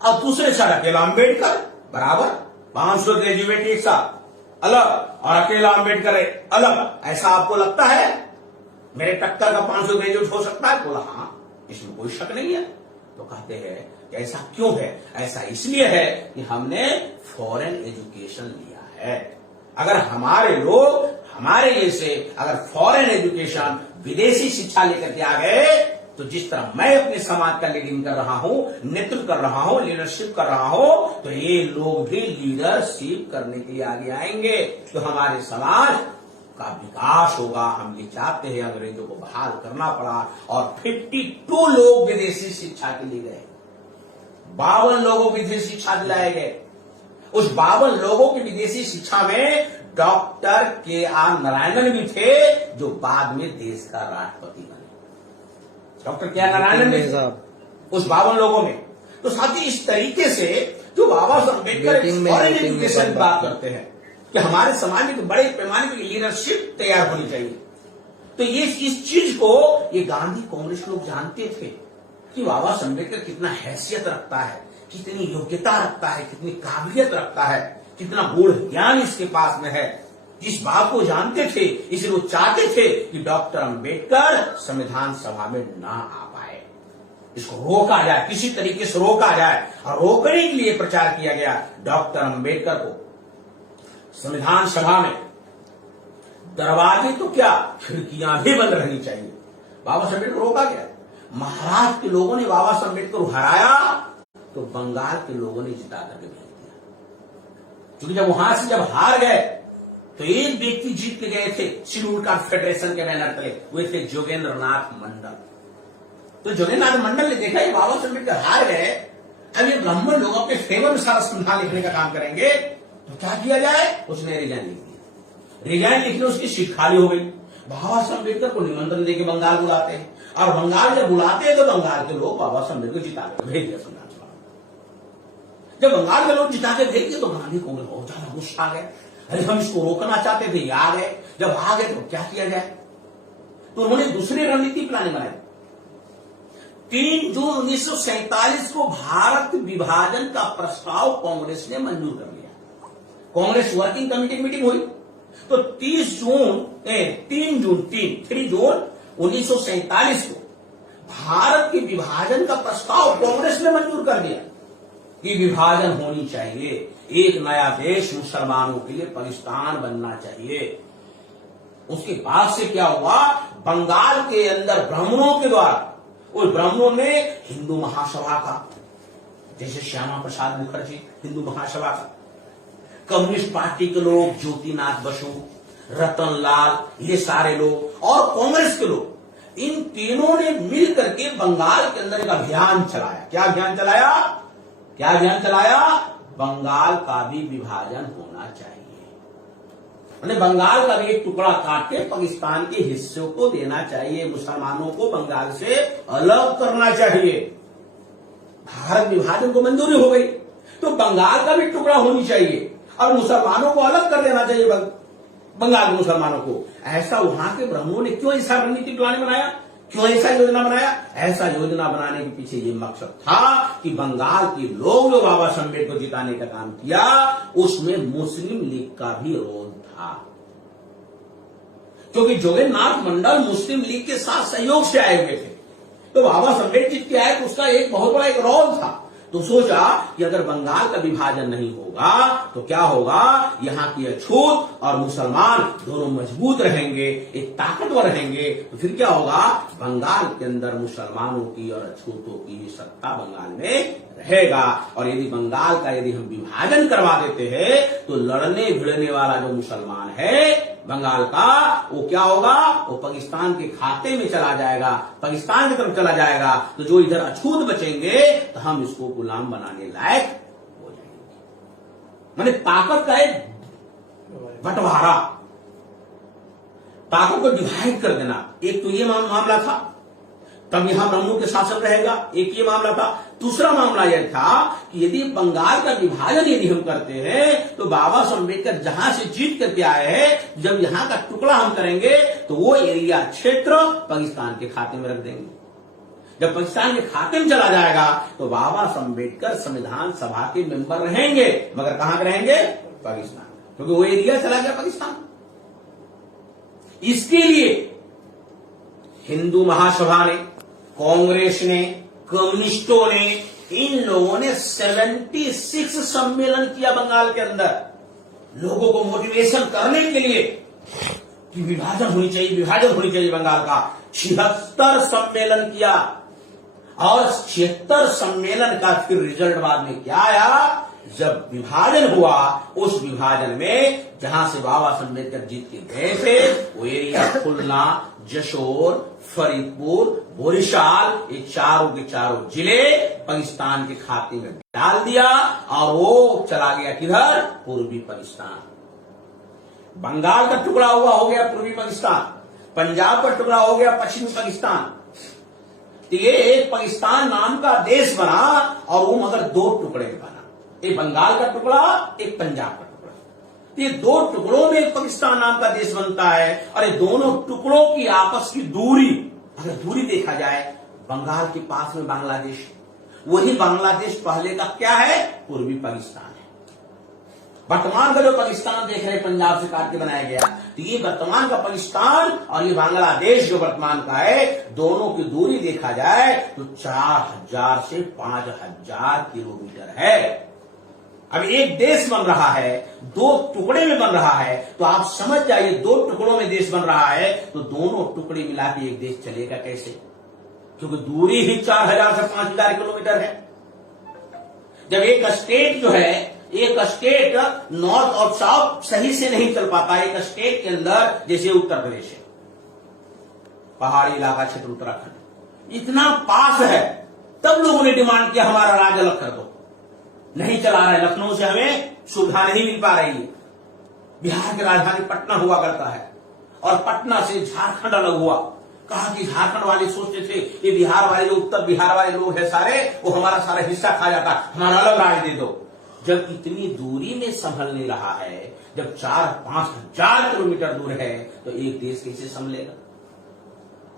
और दूसरे साइड अकेला अम्बेडकर बराबर? 500 ग्रेजुएट एक साथ अलग और अकेला अम्बेडकर अलग, ऐसा आपको लगता है? मेरे टक्कर का 500 ग्रेजुएट हो सकता है? बोला हाँ, इसमें कोई शक नहीं है। तो कहते हैं कि ऐसा क्यों है? ऐसा इसलिए है कि हमने फॉरेन एजुकेशन लिया है। अगर हमारे लोग हमारे जैसे अगर फॉरेन एजुकेशन, विदेशी शिक्षा लेकर के आ गए, तो जिस तरह मैं अपने समाज का लीडिंग कर रहा हूं, नेतृत्व कर रहा हूं, लीडरशिप कर रहा हूं, तो ये लोग भी लीडरशिप करने के लिए आगे आएंगे, तो हमारे समाज का विकास होगा। हम ये चाहते हैं। अंग्रेजों को बहाल करना पड़ा और 52 लोग विदेशी शिक्षा के लिए गए, 52 लोगों को विदेशी शिक्षा दिलाए गए। उस 52 लोगों की विदेशी शिक्षा में डॉक्टर के.आर. नारायणन भी थे, जो बाद में देश का राष्ट्रपति बने। Doctor KR. नारायणन भी थे उस 52 लोगों में। तो साथी इस तरीके से जो बाबा साहब अम्बेडकर फॉरेन एजुकेशन की बात करते हैं कि हमारे समाज में बड़े पैमाने पर लीडरशिप तैयार होनी चाहिए, तो ये इस चीज को ये गांधी कांग्रेस लोग जानते थे कि बाबा साहब अम्बेडकर कितना हैसियत रखता है, कितनी योग्यता रखता है, कितनी काबिलियत रखता है, कितना गूढ़ ज्ञान इसके पास में है। इस बात को जानते थे, इसलिए वो चाहते थे कि डॉक्टर अम्बेडकर संविधान सभा में ना आ पाए, इसको रोका जाए, किसी तरीके से रोका जाए। और रोकने के लिए प्रचार किया गया डॉक्टर अम्बेडकर को संविधान सभा में दरवाजे तो क्या, खिड़कियां भी बंद रहनी चाहिए। बाबा साहब अम्बेडकर रोका गया। महाराष्ट्र के लोगों ने बाबा साहब अम्बेडकर को हराया, तो बंगाल के लोगों ने जिता करके भेज दिया। क्योंकि जब वहां से जब हार गए, तो एक व्यक्ति जीत के गए थे शेड्यूल कास्ट फेडरेशन के बैनर तले, वे थे जोगेंद्र नाथ मंडल। तो जोगेंद्र नाथ मंडल ने देखा ये बाबा साहब अम्बेडकर हार गए, अब ये ब्राह्मण लोग अपने फेवर में सारा संविधान लिखने का काम करेंगे, तो क्या किया जाए? उसने रिजाइन लिख दिया। रिजाइन लिखने उसकी सीट खाली हो गई। बाबा साहब अम्बेडकर को निमंत्रण देके बंगाल बुलाते हैं, और बंगाल जब बुलाते हैं तो बंगाल के लोग बाबा साहब अम्बेडकर जिता के भेज दिया संविधान सभा। जब बंगाल के लोग जिता के भेज दिए तो गांधी कांग्रेस बहुत ज्यादा गुस्सा आ गए, अरे हम इसको रोकना चाहते थे, ये आ गए, जब आ गए तो क्या किया जाए? तो उन्होंने दूसरी रणनीति प्लानिंग बनाई। 3 जून 1947 को भारत विभाजन का प्रस्ताव कांग्रेस ने मंजूर कर लिया। कांग्रेस वर्किंग कमेटी मीटिंग हुई तो 3 जून 1947 को भारत के विभाजन का प्रस्ताव कांग्रेस ने मंजूर कर दिया कि विभाजन होनी चाहिए, एक नया देश मुसलमानों के लिए पाकिस्तान बनना चाहिए। उसके बाद से क्या हुआ, बंगाल के अंदर ब्राह्मणों के द्वारा, उस ब्राह्मणों ने हिंदू महासभा का, जैसे श्यामा प्रसाद मुखर्जी हिंदू महासभा का, कम्युनिस्ट पार्टी के लोग ज्योतिनाथ बसु, रतन लाल, ये सारे लोग और कांग्रेस के लोग, इन तीनों ने मिल करके बंगाल के अंदर एक अभियान चलाया। क्या अभियान चलाया? क्या अभियान चलाया? बंगाल का भी विभाजन होना चाहिए, यानी बंगाल का भी एक टुकड़ा काट के पाकिस्तान के हिस्सों को देना चाहिए, मुसलमानों को बंगाल से अलग करना चाहिए। भारत विभाजन को मंजूरी हो गई तो बंगाल का भी टुकड़ा होनी चाहिए और मुसलमानों को अलग कर देना चाहिए, बंगाल के मुसलमानों को। ऐसा वहां के ब्राह्मणों ने क्यों ऐसा रणनीतिक प्लान बनाया, क्यों ऐसा योजना बनाया? ऐसा योजना बनाने के पीछे ये मकसद था कि बंगाल के लोग जो बाबा साहब अम्बेडकर को जिताने का काम किया, उसमें मुस्लिम लीग का भी रोल था, क्योंकि जोगेंद्रनाथ मंडल मुस्लिम लीग के साथ सहयोग से आए हुए थे। तो बाबा साहब अम्बेडकर जीत के आए तो उसका एक बहुत बड़ा एक रोल था। तो सोचा कि अगर बंगाल का विभाजन नहीं होगा तो क्या होगा, यहां की अछूत और मुसलमान दोनों मजबूत रहेंगे, एक ताकतवर रहेंगे, तो फिर क्या होगा, बंगाल के अंदर मुसलमानों की और अछूतों की ही सत्ता बंगाल में रहेगा। और यदि बंगाल का यदि हम विभाजन करवा देते हैं तो लड़ने भिड़ने वाला जो मुसलमान है बंगाल का, वो क्या होगा, वो पाकिस्तान के खाते में चला जाएगा, पाकिस्तान की तरफ चला जाएगा। तो जो इधर अछूत बचेंगे तो हम इसको गुलाम बनाने लायक हो जाएंगे। माने ताकत का एक बंटवारा, ताकत को डिवाइड कर देना। एक तो ये मामला था, तब यहां ब्राह्मणों के शासन रहेगा, एक ये मामला था। दूसरा मामला यह था कि यदि बंगाल का विभाजन यदि हम करते हैं तो बाबा साहब अम्बेडकर जहां से जीत करके आए हैं, जब यहां का टुकड़ा हम करेंगे तो वो एरिया क्षेत्र पाकिस्तान के खाते में रख देंगे। जब पाकिस्तान के खाते में चला जाएगा तो बाबा साहब अम्बेडकर संविधान सभा के मेंबर रहेंगे, मगर कहां के रहेंगे, पाकिस्तान, क्योंकि वो एरिया चला गया पाकिस्तान। इसके लिए हिंदू महासभा ने, कांग्रेस ने, कम्युनिस्टों ने, इन लोगों ने 76 सम्मेलन किया बंगाल के अंदर, लोगों को मोटिवेशन करने के लिए कि विभाजन होनी चाहिए, विभाजन होनी चाहिए बंगाल का। 76 सम्मेलन किया और 76 सम्मेलन का फिर रिजल्ट बाद में क्या आया, जब विभाजन हुआ, उस विभाजन में जहां से बाबा साहब अम्बेडकर जीत के गए थे वो एरिया खुलना, जशोर, फरीदपुर, बोरीशाल, ये चारों के चारों जिले पाकिस्तान के खाते में डाल दिया और वो चला गया किधर, पूर्वी पाकिस्तान। बंगाल का टुकड़ा हुआ हो गया पूर्वी पाकिस्तान, पंजाब का टुकड़ा हो गया पश्चिमी पाकिस्तान। तो ये एक पाकिस्तान नाम का देश बना और वो मगर 2 टुकड़े में बना, एक बंगाल का टुकड़ा, एक पंजाब का टुकड़ा। ये 2 टुकड़ों में एक पाकिस्तान नाम का देश बनता है। और ये दोनों टुकड़ों की आपस की दूरी, अगर दूरी देखा जाए, बंगाल के पास में बांग्लादेश, वही बांग्लादेश पहले का क्या है, पूर्वी पाकिस्तान है। वर्तमान का जो पाकिस्तान देख रहे पंजाब से काट के बनाया गया, तो ये वर्तमान का पाकिस्तान और ये बांग्लादेश जो वर्तमान का है, दोनों की दूरी देखा जाए तो 4000 से 5000 किलोमीटर है। अब एक देश बन रहा है, 2 टुकड़े में बन रहा है, तो आप समझ जाइए 2 टुकड़ों में देश बन रहा है तो दोनों टुकड़े मिला के एक देश चलेगा कैसे, क्योंकि दूरी ही 4000 से 5000 किलोमीटर है। जब एक स्टेट जो है, एक स्टेट नॉर्थ और साउथ सही से नहीं चल पाता, एक स्टेट के अंदर जैसे उत्तर प्रदेश है, पहाड़ी इलाका क्षेत्र उत्तराखंड इतना पास है, तब लोगों ने डिमांड किया हमारा राज्य अलग कर दो, नहीं चला रहा है, लखनऊ से हमें सुविधा नहीं मिल पा रही है। बिहार की राजधानी पटना हुआ करता है और पटना से झारखंड अलग हुआ। कहा कि झारखंड वाले सोचते थे ये बिहार वाले जो उत्तर बिहार वाले लोग हैं सारे, वो हमारा सारा हिस्सा खा जाता, हमारा अलग राज्य दे दो। जब इतनी दूरी में संभल नहीं रहा है, जब 4-5 हजार किलोमीटर दूर है, तो एक देश कैसे संभलेगा?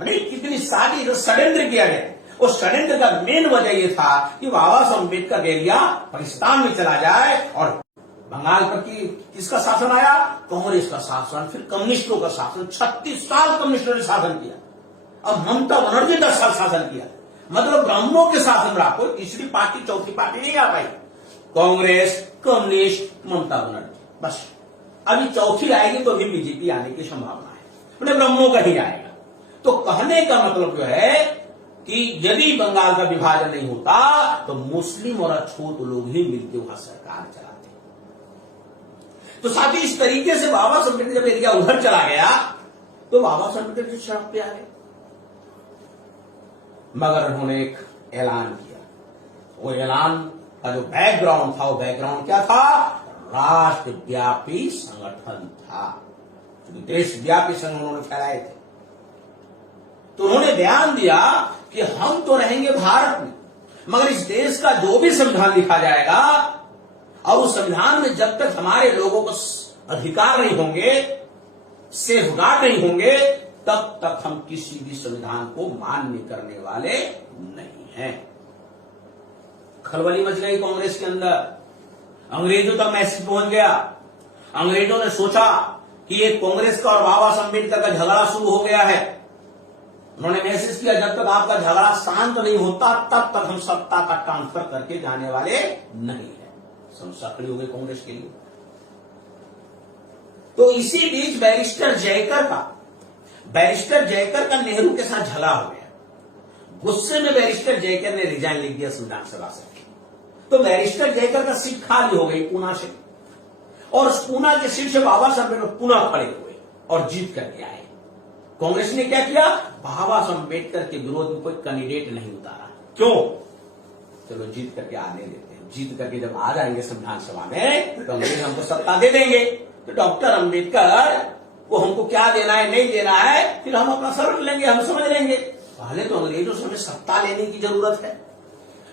कितनी सारी षड्यंत्र किया गया उस षड्यंत्र का मेन वजह यह था कि बाबा साहब अम्बेडकर का एरिया पाकिस्तान में चला जाए और बंगाल पर किसका शासन आया? कांग्रेस का शासन, फिर कम्युनिस्टों का शासन। 36 साल कम्युनिस्टों ने शासन किया और ममता बनर्जी 10 साल शासन किया। मतलब ब्राह्मणों के शासन रहा, कोई तीसरी पार्टी चौथी पार्टी नहीं आ पाई। कांग्रेस, कम्युनिस्ट, ममता बनर्जी, बस। अभी चौथी आएगी तो भी बीजेपी आने की संभावना है, मतलब ब्राह्मणों का ही आएगा। तो कहने का मतलब जो है कि यदि बंगाल का विभाजन नहीं होता तो मुस्लिम और अछूत लोग ही मिलकर वहां सरकार चलाते। तो साथ ही इस तरीके से बाबा साहब अम्बेडकर जब एरिया उधर चला गया तो बाबा साहब अम्बेडकर जी सड़क पे आ गए, मगर उन्होंने एक ऐलान किया। वो ऐलान का जो बैकग्राउंड था, वो बैकग्राउंड क्या था? राष्ट्रव्यापी संगठन था, देशव्यापी संगठन उन्होंने फैलाए थे। तो उन्होंने बयान दिया कि हम तो रहेंगे भारत में, मगर इस देश का जो भी संविधान लिखा जाएगा और उस संविधान में जब तक हमारे लोगों को अधिकार नहीं होंगे, सेफगार्ड नहीं होंगे, तब तक हम किसी भी संविधान को मान्य करने वाले नहीं हैं। खलबली मच गई कांग्रेस के अंदर, अंग्रेजों तक मैसेज पहुंच गया। अंग्रेजों ने सोचा कि ये कांग्रेस का और बाबा साहब अम्बेडकर का झगड़ा शुरू हो गया है। उन्होंने मैसेज किया, जब तक आपका झगड़ा शांत नहीं होता तब तक हम सत्ता का ट्रांसफर करके जाने वाले नहीं है। समस्या खड़ी हो गई कांग्रेस के लिए। तो इसी बीच बैरिस्टर जयकर का नेहरू के साथ झगड़ा हो गया। गुस्से में बैरिस्टर जयकर ने रिजाइन लिख दिया संविधान सभा से। तो बैरिस्टर जयकर का सीट खाली हो गई पूना से, और उस पूना की सीट से बाबा साहब अम्बेडकर पुनः खड़े हुए और जीत करके आए। कांग्रेस ने क्या किया? बाबा साहब अम्बेडकर के विरोध में कोई कैंडिडेट नहीं उतारा। क्यों? चलो जीत करके आने देते हैं, जीत करके जब आ जाएंगे संविधान सभा में तो अंग्रेज हमको सत्ता दे देंगे। तो डॉक्टर अम्बेडकर को हमको क्या देना है नहीं देना है फिर हम अपना सर्व लेंगे, हम समझ लेंगे। पहले तो अंग्रेजों से हमें सत्ता लेने की जरूरत है।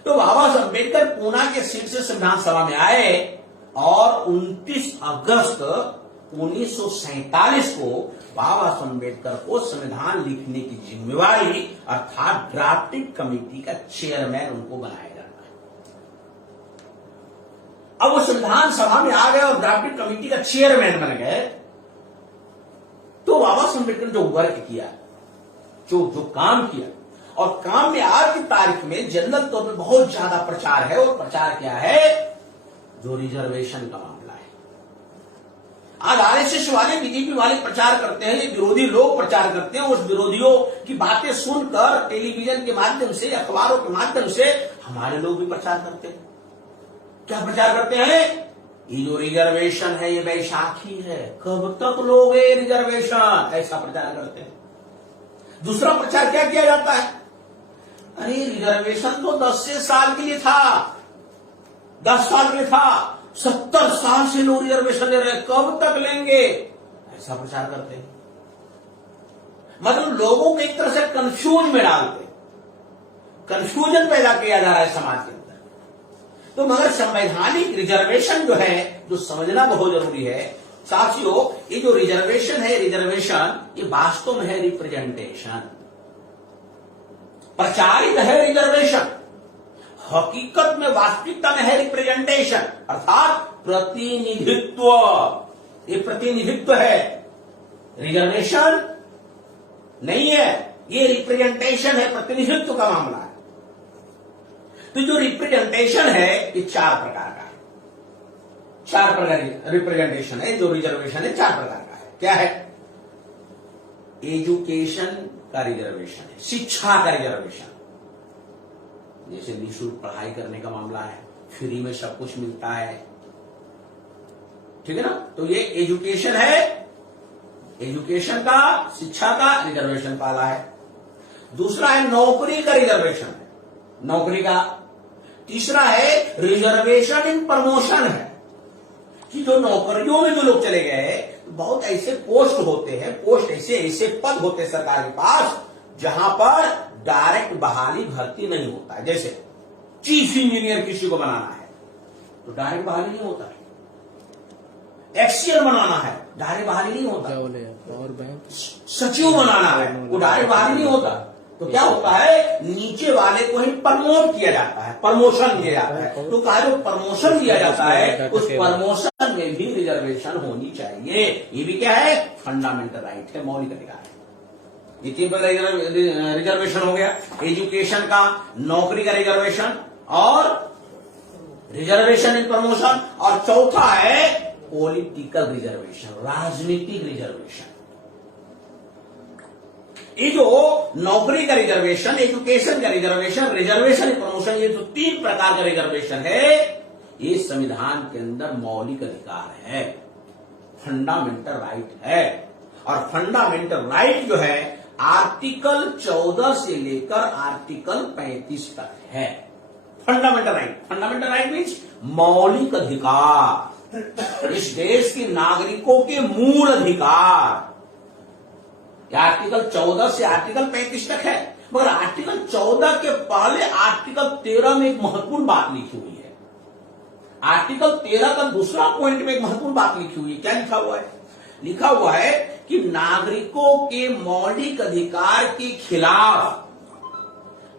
तो बाबा साहब अम्बेडकर पूना के सीट से संविधान सभा में आए और 29 अगस्त 1947 को बाबा साहब अम्बेडकर को संविधान लिखने की जिम्मेवारी अर्थात ड्राफ्टिंग कमेटी का चेयरमैन उनको बनाया जाता है। अब वो संविधान सभा में आ गए और ड्राफ्टिंग कमेटी का चेयरमैन बन गए। तो बाबा साहब अम्बेडकर ने जो वर्क किया, जो काम किया, और काम में आज की तारीख में जनरल तौर पर बहुत ज्यादा प्रचार है। और प्रचार क्या है? जो रिजर्वेशन का मामला है। आज आरएसएस वाले, बीजेपी वाले प्रचार करते हैं, विरोधी लोग प्रचार करते हैं। उस विरोधियों की बातें सुनकर टेलीविजन के माध्यम से, अखबारों के माध्यम से हमारे लोग भी प्रचार करते हैं। क्या प्रचार करते हैं? ये जो रिजर्वेशन है ये बैसाखी है, कब तक लोगे रिजर्वेशन, ऐसा प्रचार करते हैं। दूसरा प्रचार क्या किया जाता है? अरे रिजर्वेशन तो 10 साल के लिए था, 10 साल के लिए था, 70 साल से लोग रिजर्वेशन ले रहे हैं, कब तक लेंगे, ऐसा प्रचार करते हैं। मतलब लोगों को एक तरह से कंफ्यूज में डालते, कंफ्यूजन पैदा किया जा रहा है समाज के अंदर। तो मगर संवैधानिक रिजर्वेशन जो है, जो समझना बहुत जरूरी है साथियों, ये जो रिजर्वेशन है, रिजर्वेशन ये वास्तव में है रिप्रेजेंटेशन, प्रचारित है रिजर्वेशन, हकीकत में वास्तविकता में है रिप्रेजेंटेशन अर्थात प्रतिनिधित्व। ये प्रतिनिधित्व है, रिजर्वेशन नहीं है, ये रिप्रेजेंटेशन है, प्रतिनिधित्व का मामला है। तो जो रिप्रेजेंटेशन है ये 4 प्रकार का है, 4 प्रकार रिप्रेजेंटेशन है। जो रिजर्वेशन है 4 प्रकार का है। क्या है? एजुकेशन का रिजर्वेशन है, शिक्षा का रिजर्वेशन, जैसे निःशुल्क पढ़ाई करने का मामला है, फ्री में सब कुछ मिलता है, ठीक है ना। तो ये एजुकेशन है, एजुकेशन का, शिक्षा का रिजर्वेशन पाला है। दूसरा है नौकरी का रिजर्वेशन है, नौकरी का। तीसरा है रिजर्वेशन इन प्रमोशन है, कि जो नौकरियों में जो लोग चले गए, बहुत ऐसे पोस्ट होते हैं, पोस्ट ऐसे पद होते हैं सरकार के पास जहां पर डायरेक्ट बहाली भर्ती नहीं होता है। जैसे चीफ इंजीनियर किसी को बनाना है तो डायरेक्ट बहाली नहीं होता है, एक्सीएल बनाना है डायरेक्ट बहाली नहीं होता, और सचिव बनाना है वो डायरेक्ट बहाली नहीं होता। तो क्या होता है, नीचे वाले को ही प्रमोट किया जाता है, प्रमोशन दिया जाता है। तो कहा जो प्रमोशन दिया जाता है उस प्रमोशन में भी रिजर्वेशन होनी चाहिए। ये भी क्या है, फंडामेंटल राइट है, मौलिक अधिकार है। ये तीन प्रकार रिजर्वेशन हो गया, एजुकेशन का, नौकरी का रिजर्वेशन और रिजर्वेशन इन प्रमोशन, और चौथा है पॉलिटिकल रिजर्वेशन, राजनीतिक रिजर्वेशन। ये जो नौकरी का रिजर्वेशन, एजुकेशन का रिजर्वेशन, रिजर्वेशन इन प्रमोशन, ये जो तीन प्रकार का रिजर्वेशन है, ये संविधान के अंदर मौलिक अधिकार है, फंडामेंटल राइट है। और फंडामेंटल राइट जो है आर्टिकल 14 से लेकर आर्टिकल 35 तक है। फंडामेंटल राइट मीन्स मौलिक अधिकार, इस देश के नागरिकों के मूल अधिकार। आर्टिकल 14 से आर्टिकल 35 तक है, मगर आर्टिकल 14 के पहले आर्टिकल 13 में एक महत्वपूर्ण बात लिखी हुई है। आर्टिकल 13 का दूसरा पॉइंट में एक महत्वपूर्ण बात लिखी हुई है। क्या लिखा हुआ है? लिखा हुआ है कि नागरिकों के मौलिक अधिकार के खिलाफ,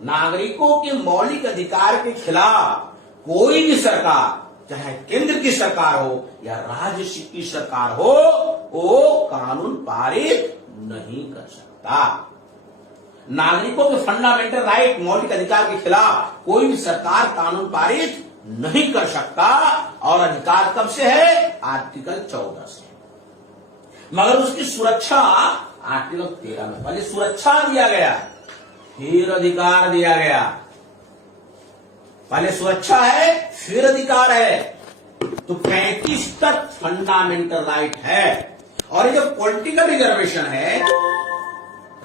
नागरिकों के मौलिक अधिकार के खिलाफ कोई भी सरकार, चाहे केंद्र की सरकार हो या राज्य की सरकार हो, वो कानून पारित नहीं कर सकता। नागरिकों के फंडामेंटल राइट, मौलिक अधिकार के खिलाफ कोई भी सरकार कानून पारित नहीं कर सकता। और अधिकार कब से है? आर्टिकल 14 से। मगर उसकी सुरक्षा आर्टिकल 13 में, पहले सुरक्षा दिया गया फिर अधिकार दिया गया। पहले सुरक्षा है फिर अधिकार है। तो 35 तक फंडामेंटल राइट है। और ये जो पॉलिटिकल रिजर्वेशन है,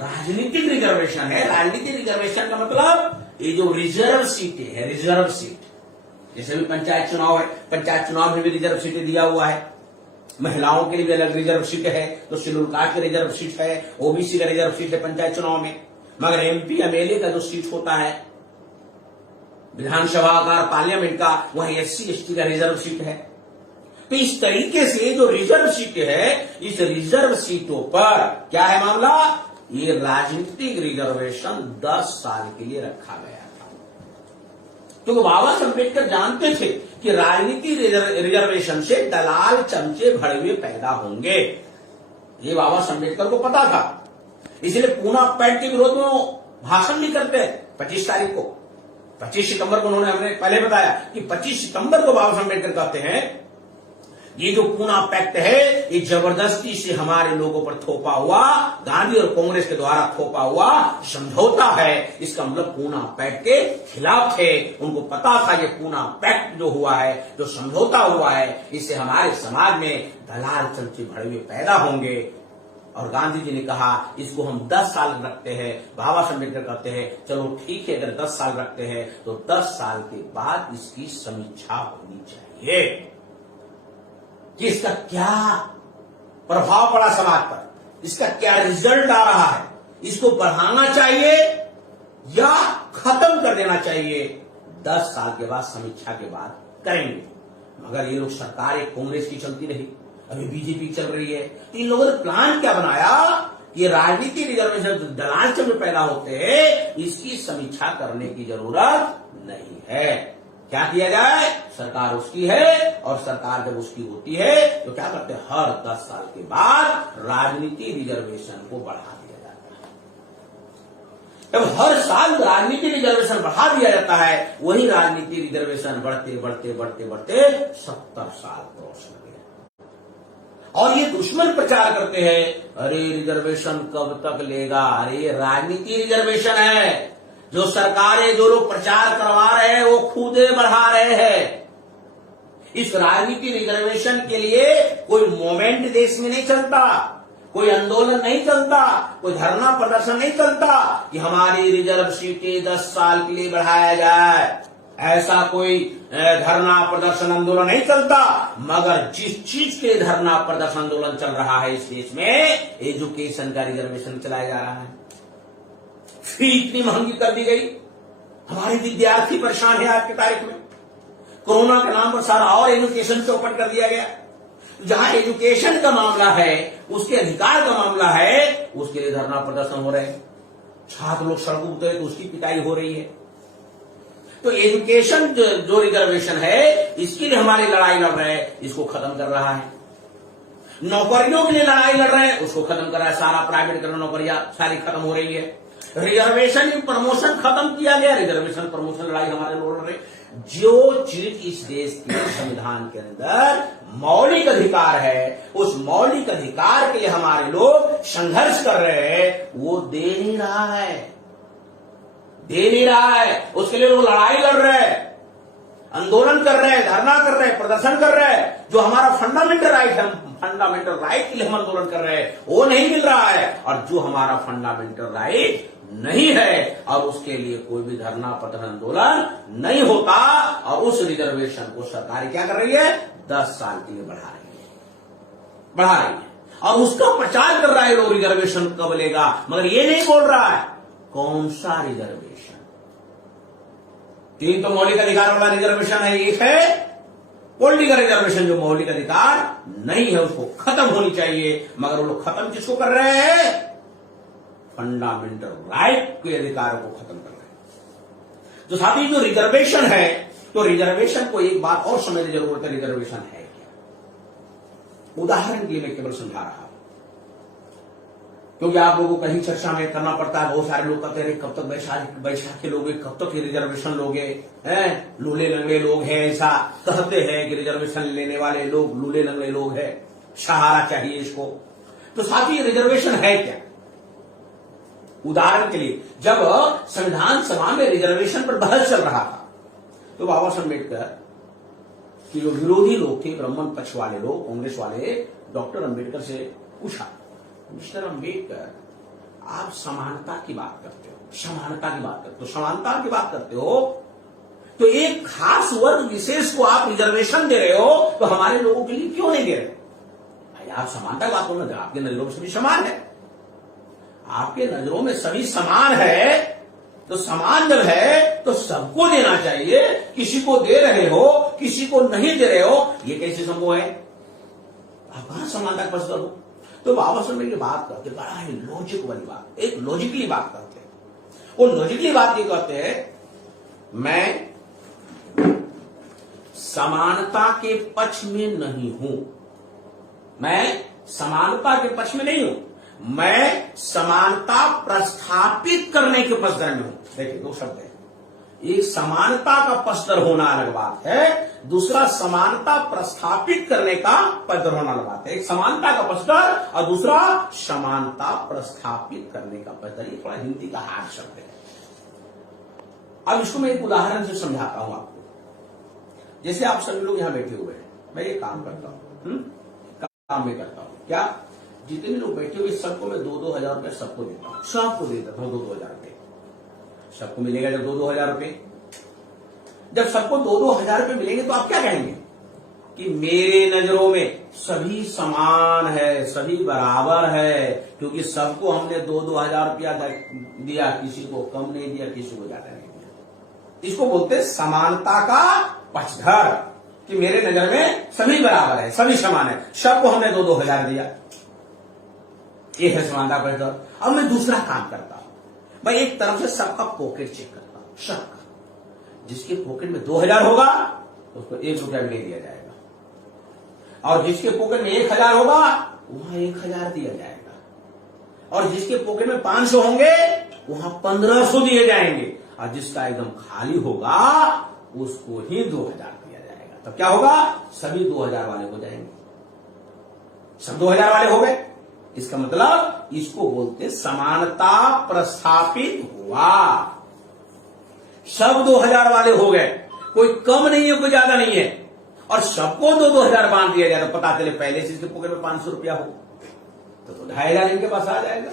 राजनीतिक रिजर्वेशन है, राजनीतिक रिजर्वेशन का मतलब ये जो रिजर्व सीटें है, रिजर्व सीट, जैसे भी पंचायत चुनाव है, पंचायत चुनाव में भी रिजर्व सीटें दिया हुआ है। महिलाओं के लिए भी अलग रिजर्व सीट है, तो शेड्यूल कास्ट का रिजर्व सीट है, ओबीसी का रिजर्व सीट है पंचायत चुनाव में। मगर एमपी एमएलए का जो सीट होता है विधानसभा का, पार्लियामेंट का, वहां एससी एसटी का रिजर्व सीट है। तो इस तरीके से जो रिजर्व सीटें है, इस रिजर्व सीटों पर क्या है मामला, ये राजनीतिक रिजर्वेशन 10 साल के लिए रखा गया था। तो बाबा साहब अम्बेडकर जानते थे कि राजनीतिक रिजर्वेशन से दलाल चमचे भड़वे पैदा होंगे। ये बाबा साहब अम्बेडकर को पता था। इसलिए पूना पैक्ट के विरोध में वो भाषण भी करते हैं 25 तारीख को, 25 सितंबर को। उन्होंने, हमने पहले बताया कि 25 सितंबर को बाबा साहब अम्बेडकर कहते हैं ये जो पूना पैक्ट है ये जबरदस्ती से हमारे लोगों पर थोपा हुआ, गांधी और कांग्रेस के द्वारा थोपा हुआ समझौता है। इसका मतलब पूना पैक्ट के खिलाफ थे। उनको पता था ये पूना पैक्ट जो हुआ है, जो समझौता हुआ है, इससे हमारे समाज में दलाल चमचे भड़वे पैदा होंगे। और गांधी जी ने कहा इसको हम 10 साल रखते हैं। बाबा साहब अम्बेडकर कहते हैं चलो ठीक है, अगर 10 साल रखते हैं तो 10 साल के बाद इसकी समीक्षा होनी चाहिए कि इसका क्या प्रभाव पड़ा समाज पर, इसका क्या रिजल्ट आ रहा है, इसको बढ़ाना चाहिए या खत्म कर देना चाहिए। 10 साल के बाद समीक्षा के बाद करेंगे। मगर ये लोग, सरकार एक कांग्रेस की चलती रही, अभी बीजेपी चल रही है। इन लोगों ने प्लान क्या बनाया कि राजनीतिक रिजर्वेशन दलाल चंद्र पैदा होते हैं, इसकी समीक्षा करने की जरूरत नहीं है। क्या किया जाए, सरकार उसकी है और सरकार जब उसकी होती है तो क्या करते हैं, हर 10 साल के बाद राजनीतिक रिजर्वेशन को बढ़ा दिया जाता है। जब हर साल राजनीतिक रिजर्वेशन बढ़ा दिया जाता है, वही राजनीतिक रिजर्वेशन बढ़ते बढ़ते बढ़ते बढ़ते 70 साल क्रॉस कर गया। और ये दुश्मन प्रचार करते हैं अरे रिजर्वेशन कब तक लेगा, अरे राजनीतिक रिजर्वेशन है। जो सरकारें, जो लोग प्रचार करवा रहे हैं वो खुदे बढ़ा रहे हैं। इस राजनीतिक रिजर्वेशन के लिए कोई मूवमेंट देश में नहीं चलता, कोई आंदोलन नहीं चलता, कोई धरना प्रदर्शन नहीं चलता कि हमारी रिजर्व सीटें 10 साल के लिए बढ़ाया जाए। ऐसा कोई धरना प्रदर्शन आंदोलन नहीं चलता। मगर जिस चीज के धरना प्रदर्शन आंदोलन चल रहा है इस देश में, एजुकेशन का रिजर्वेशन चलाया जा रहा है। फी इतनी महंगी कर दी गई, हमारे विद्यार्थी परेशान है आज की तारीख में। कोरोना के नाम पर सारा और एजुकेशन चौपट कर दिया गया। जहां एजुकेशन का मामला है, उसके अधिकार का मामला है, उसके लिए धरना प्रदर्शन हो रहे हैं। छात्र लोग सड़कों उतरे तो उसकी पिटाई हो रही है। तो एजुकेशन जो रिजर्वेशन है इसके लिए हमारी लड़ाई लड़ रहे हैं, इसको खत्म कर रहा है। नौकरियों के लिए लड़ाई लड़ रहे हैं, उसको खत्म कर रहा है। सारा प्राइवेट करना, नौकरियां सारी खत्म हो रही है। रिजर्वेशन प्रमोशन खत्म किया गया, रिजर्वेशन प्रमोशन लड़ाई हमारे लोग लड़ रहे। जो चीज इस देश के संविधान के अंदर मौलिक अधिकार है, उस मौलिक अधिकार के लिए हमारे लोग संघर्ष कर रहे हैं, वो दे नहीं रहा है, दे नहीं रहा है। उसके लिए लोग लड़ाई लड़ रहे हैं, आंदोलन कर रहे हैं, धरना कर रहे हैं, प्रदर्शन कर रहे हैं। जो हमारा फंडामेंटल राइट है, फंडामेंटल राइट के लिए हम आंदोलन कर रहे हैं, वो नहीं मिल रहा है। और जो हमारा फंडामेंटल राइट नहीं है और उसके लिए कोई भी धरना प्रदर्शन आंदोलन नहीं होता, और उस रिजर्वेशन को सरकार क्या कर रही है, 10 साल के लिए बढ़ा रही है और उसका प्रचार कर रहा है लोग, रिजर्वेशन कब लेगा, मगर ये नहीं बोल रहा है कौन सा रिजर्वेशन। 3 तो मौलिक अधिकार वाला रिजर्वेशन है, एक है पॉलिटिकल रिजर्वेशन जो मौलिक अधिकार नहीं है, उसको खत्म होनी चाहिए। मगर वो लोग खत्म किसको कर रहे हैं, फंडामेंटल राइट के अधिकारों को खत्म कर रहे हैं। तो साथ ही जो रिजर्वेशन है, तो रिजर्वेशन को एक बात और समझने की जरूरत है, रिजर्वेशन है क्या। उदाहरण के लिए मैं केवल समझा रहा हूं, क्योंकि आप लोगों को कहीं चर्चा में करना पड़ता है। बहुत सारे लोग कहते हैं कब तक बैसाखी लोगे, कब तक ये रिजर्वेशन लोगे, हैं लूले लंगड़े लोग हैं, ऐसा कहते हैं कि रिजर्वेशन लेने वाले लोग लूले लंगड़े लोग हैं, सहारा चाहिए इसको। तो साथ ही रिजर्वेशन है क्या। उदाहरण के लिए जब संविधान सभा में रिजर्वेशन पर बहस चल रहा था, तो बाबा साहब अम्बेडकर की जो विरोधी लोग थे, ब्राह्मण पक्ष वाले लोग, कांग्रेस वाले, डॉक्टर अम्बेडकर से पूछा, मिस्टर अम्बेडकर आप समानता की बात करते हो, समानता की बात करते हो, समानता की बात करते हो, तो एक खास वर्ग विशेष को आप रिजर्वेशन दे रहे हो, तो हमारे लोगों के लिए क्यों नहीं दे रहे। भाई आप समानता की बात करो ना, आपके नजरों में सभी समान है, आपके नजरों में सभी समान है, तो समान जब है तो सबको देना चाहिए। किसी को दे रहे हो, किसी को नहीं दे रहे हो, ये कैसे संभव है। आप कहां समानता का प्रश्न हो। तो बाबा साहब ये बात करते, बड़ा ही लॉजिक वाली बात, एक लॉजिकली बात करते हैं। वो लॉजिकली बात ये कहते हैं, मैं समानता के पक्ष में नहीं हूं, मैं समानता के पक्ष में नहीं हूं, मैं समानता प्रस्थापित करने के पक्षधर में हूं। देखिए 2 शब्द है, एक समानता का पक्षधर होना अलग बात है, दूसरा समानता प्रस्थापित करने का पक्षधर होना अलग बात है। एक समानता का पक्षधर और दूसरा समानता प्रस्थापित करने का पक्षधर। ये थोड़ा हिंदी का हार्ड शब्द है। अब इसको मैं एक उदाहरण से समझाता हूं आपको। जैसे आप सभी लोग यहां बैठे हुए हैं, मैं ये काम करता हूं, काम में करता हूं, क्या जितने लोग बैठे हुए सबको मैं 2-2 हजार रुपये सबको देता हूं, सबको देता हूं 2-2 हजार रुपये। सबको मिलेगा जब 2-2 हजार रुपये, जब सबको 2-2 हजार रुपये मिलेंगे तो आप क्या कहेंगे कि मेरे नजरों में सभी समान है, सभी बराबर है, क्योंकि सबको हमने 2-2 हजार रुपया दिया, किसी को कम नहीं दिया, किसी को ज्यादा नहीं दिया। इसको बोलते हैं समानता का पक्षधर, कि मेरे नजर में सभी बराबर है, सभी समान है, सबको हमने 2-2 हजार दिया। एक है समानता पक्षधर। और मैं दूसरा काम करता हूं, मैं एक तरफ से सबका पॉकेट चेक करता हूं, सबका। जिसके पॉकेट में 2000 होगा उसको 1 रुपया भी नहीं दिया जाएगा, और जिसके पॉकेट में 1000 होगा वहां 1000 दिया जाएगा, और जिसके पॉकेट में 500 होंगे वहां 1500 दिए जाएंगे, और जिसका एकदम खाली होगा उसको ही 2000 दिया जाएगा। तब क्या होगा, सभी 2000 वाले हो जाएंगे, सब 2000 वाले हो गए। इसका मतलब इसको बोलते समानता प्रस्थापित हुआ, सब 2000 वाले हो गए, कोई कम नहीं है, कोई ज्यादा नहीं है, और सबको 2-2 हजार बांध दिया जाए। तो पता चले पहले से इसके पॉकेट में 500 रुपया हो तो 2500 इनके पास आ जाएगा।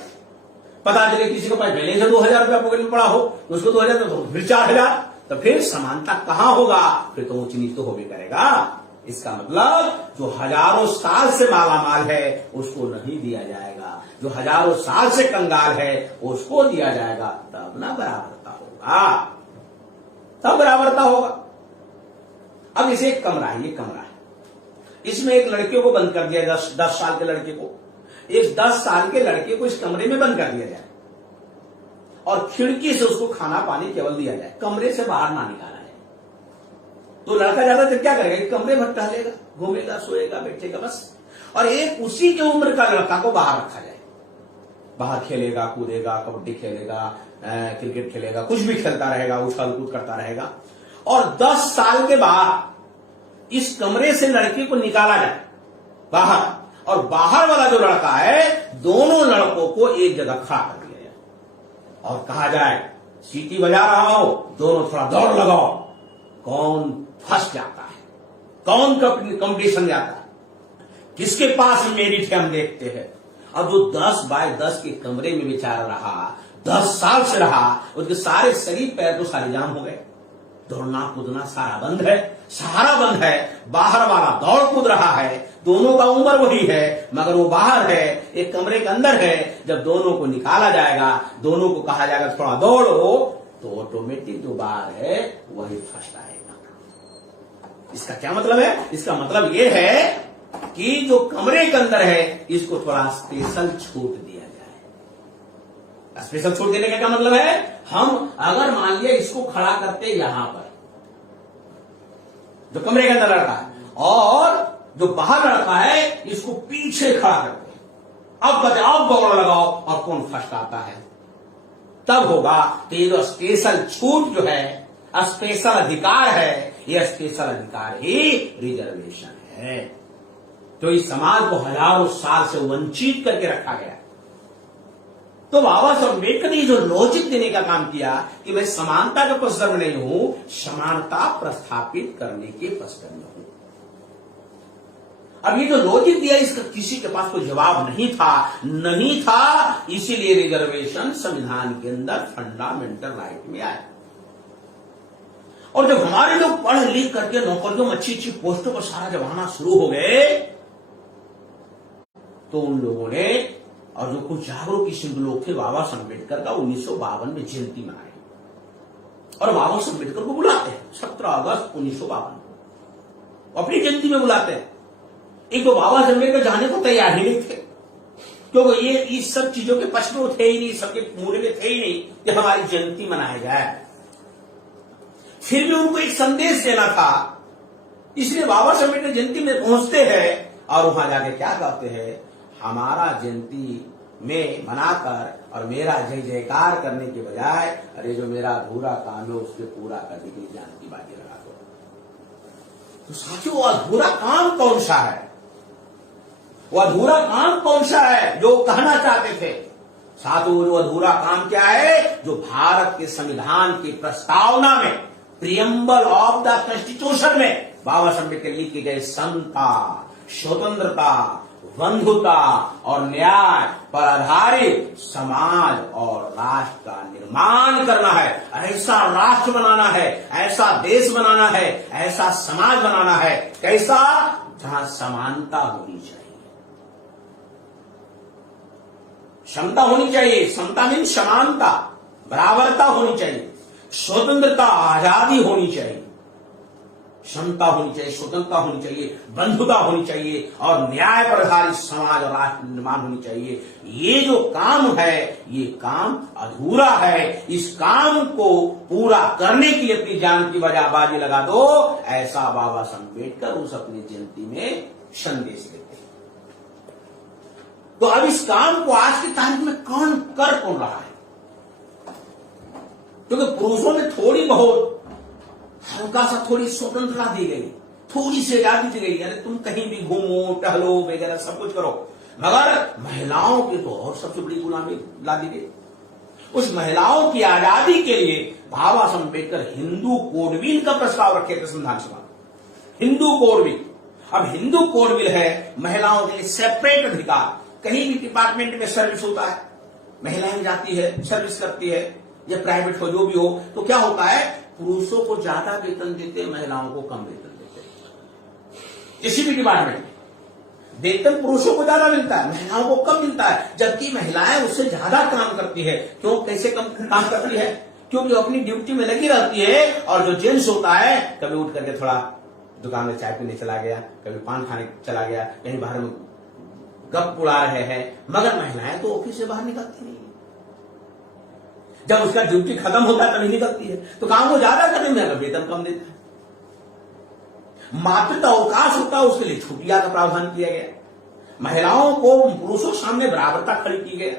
पता चले किसी के पास पहले से 2000 रुपया पॉकेट में पड़ा हो तो उसको 2000 तो फिर 4000, तो फिर समानता कहां होगा, फिर तो ऊंच नीच तो हो भी करेगा। इसका मतलब जो हजारों साल से मालामाल है उसको नहीं दिया जाएगा, जो हजारों साल से कंगाल है उसको दिया जाएगा, तब ना बराबरता होगा, तब बराबरता होगा। अब इसे एक कमरा है, ये कमरा है, इसमें एक लड़के को बंद कर दिया, 10 साल के लड़के को, इस 10 साल के लड़के को इस कमरे में बंद कर दिया जाए, और खिड़की से उसको खाना पानी केवल दिया जाए, कमरे से बाहर ना निकाला जाए। तो लड़का ज्यादा देर क्या करेगा, कमरे भर टहलेगा, घूमेगा, सोएगा, बैठेगा बस। और एक उसी की उम्र का लड़का को बाहर रखा जाए, बाहर खेलेगा, कूदेगा, कबड्डी खेलेगा, क्रिकेट खेलेगा, कुछ भी खेलता रहेगा, उछल कूद करता रहेगा। और 10 साल के बाद इस कमरे से लड़के को निकाला जाए बाहर, और बाहर वाला जो लड़का है दोनों लड़कों को एक जगह खड़ा कर दिया जाए और कहा जाए सीटी बजा रहा हो, दोनों थोड़ा दौड़ लगाओ, कौन फर्स्ट जाता है, कौन कंपटीशन जाता है, किसके पास मेरिट है हम देखते हैं। अब जो 10 बाय 10 के कमरे में बेचारा रहा, 10 साल से रहा, उसके सारे शरीर पैर तो सारे जाम हो गए, दौड़ना कूदना सारा बंद है, सहारा बंद है, बाहर वाला दौड़ कूद रहा है, दोनों का उम्र वही है मगर वो बाहर है, एक कमरे के अंदर है। जब दोनों को निकाला जाएगा, दोनों को कहा जाएगा थोड़ा दौड़ो, तो ऑटोमेटिक जो बाहर है वही फर्स्ट आएगा। इसका क्या मतलब है, इसका मतलब ये है कि जो कमरे के अंदर है इसको थोड़ा स्पेशल छूट दिया जाए। स्पेशल छूट देने का क्या मतलब है, हम अगर मान लिया इसको खड़ा करते यहां पर, जो कमरे के अंदर लड़का है, और जो बाहर लड़का है इसको पीछे खड़ा करते, अब बताओ, अब दौड़ लगाओ और कौन फर्स्ट आता है, तब होगा। तो ये जो स्पेशल छूट जो है, स्पेशल अधिकार है, यह स्पेशल अधिकार ही रिजर्वेशन है। तो इस समाज को हजारों साल से वंचित करके रखा गया। तो बाबा साहब अम्बेडकर ने जो लॉजिक देने का काम किया कि मैं समानता के पक्ष में नहीं हूं, समानता प्रस्थापित करने के पक्ष में हूं। अब ये जो लॉजिक दिया इसका किसी के पास कोई जवाब नहीं था, इसीलिए रिजर्वेशन संविधान के अंदर फंडामेंटल राइट में आया। और जब हमारे लोग पढ़ लिख करके नौकरियों में अच्छी अच्छी पोस्टों पर सारा जब आना शुरू हो गए, तो उन लोगों ने, और जो कुछ जागरूक किस्म के लोग थे, बाबा साहब अम्बेडकर का 1952 में जयंती मनाई और बाबा साहब अम्बेडकर को बुलाते हैं 17 अगस्त 1952 को अपनी जयंती में बुलाते हैं। एक तो बाबा साहब अम्बेडकर जाने को तैयार ही नहीं थे, क्योंकि ये इस सब चीजों के पक्ष में थे ही नहीं, सबके मूल्य में थे ही नहीं कि हमारी जयंती मनाई जाए। फिर भी उनको एक संदेश देना था, इसलिए बाबा साहब अम्बेडकर जयंती में पहुंचते हैं और वहां जाके क्या कहते हैं, हमारा जयंती में मनाकर और मेरा जय जयकार करने के बजाय, अरे जो मेरा अधूरा काम है उसके पूरा करने के लिए जान की बाजी लगा दो। तो साथियों, वो अधूरा काम कौन सा है, वो अधूरा काम कौन सा है जो कहना चाहते थे साथियों? वो अधूरा काम क्या है, जो भारत के संविधान की प्रस्तावना में, प्रियम्बल ऑफ द कॉन्स्टिट्यूशन में बाबा साहब अम्बेडकर लिखे गए समता, स्वतंत्रता, बंधुता और न्याय पर आधारित समाज और राष्ट्र का निर्माण करना है। ऐसा राष्ट्र बनाना है, ऐसा देश बनाना है, ऐसा समाज बनाना है, कैसा, जहां समानता होनी चाहिए, क्षमता होनी चाहिए, समता मीन समानता, बराबरता होनी चाहिए, स्वतंत्रता, आजादी होनी चाहिए, क्षमता होनी चाहिए, स्वतंत्रता होनी चाहिए, बंधुता होनी चाहिए और न्याय पर आधारित समाज और राष्ट्र निर्माण होनी चाहिए। ये जो काम है, ये काम अधूरा है, इस काम को पूरा करने के लिए अपनी जान की बाजी लगा दो, ऐसा बाबा साहब अम्बेडकर उस अपनी जयंती में संदेश देते हैं। तो अब इस काम को आज की तारीख में कौन रहा है? क्योंकि पुरुषों में थोड़ी बहुत हल्का सा थोड़ी स्वतंत्रता दी गई, थोड़ी सी आजादी दी गई, अरे तुम कहीं भी घूमो टहलो वगैरह सब कुछ करो, मगर महिलाओं की तो और सबसे बड़ी गुलामी ला दी गई। उस महिलाओं की आजादी के लिए बाबा साहब अम्बेडकर हिंदू कोड बिल का प्रस्ताव रखे थे संविधान सभा, हिंदू कोड बिल। अब हिंदू कोड बिल है महिलाओं के लिए सेपरेट अधिकार, कहीं भी डिपार्टमेंट में सर्विस होता है, महिलाएं जाती है, सर्विस करती है, या प्राइवेट हो जो भी हो, तो क्या होता है, पुरुषों को ज्यादा वेतन देते, महिलाओं को कम वेतन देते। किसी भी डिपार्टमेंट में वेतन पुरुषों को ज्यादा मिलता है, महिलाओं को कम मिलता है, जबकि महिलाएं उससे ज्यादा काम करती है। क्यों, कैसे कम काम करती है? क्योंकि अपनी ड्यूटी में लगी रहती है, और जो जेंट्स होता है कभी उठ करके थोड़ा दुकान में चाय पीने चला गया, कभी पान खाने चला गया, कहीं बाहर में गप उड़ा रहे हैं, मगर महिलाएं तो ऑफिस से बाहर निकलती नहीं। जब उसका ड्यूटी खत्म होता है तभी निकलती है, तो काम वो ज्यादा करने में अगर वेतन कम देता है। मातृत्व अवकाश होता है, उसके लिए छुट्टियां का प्रावधान किया गया। महिलाओं को पुरुषों के सामने बराबरता खड़ी की गई।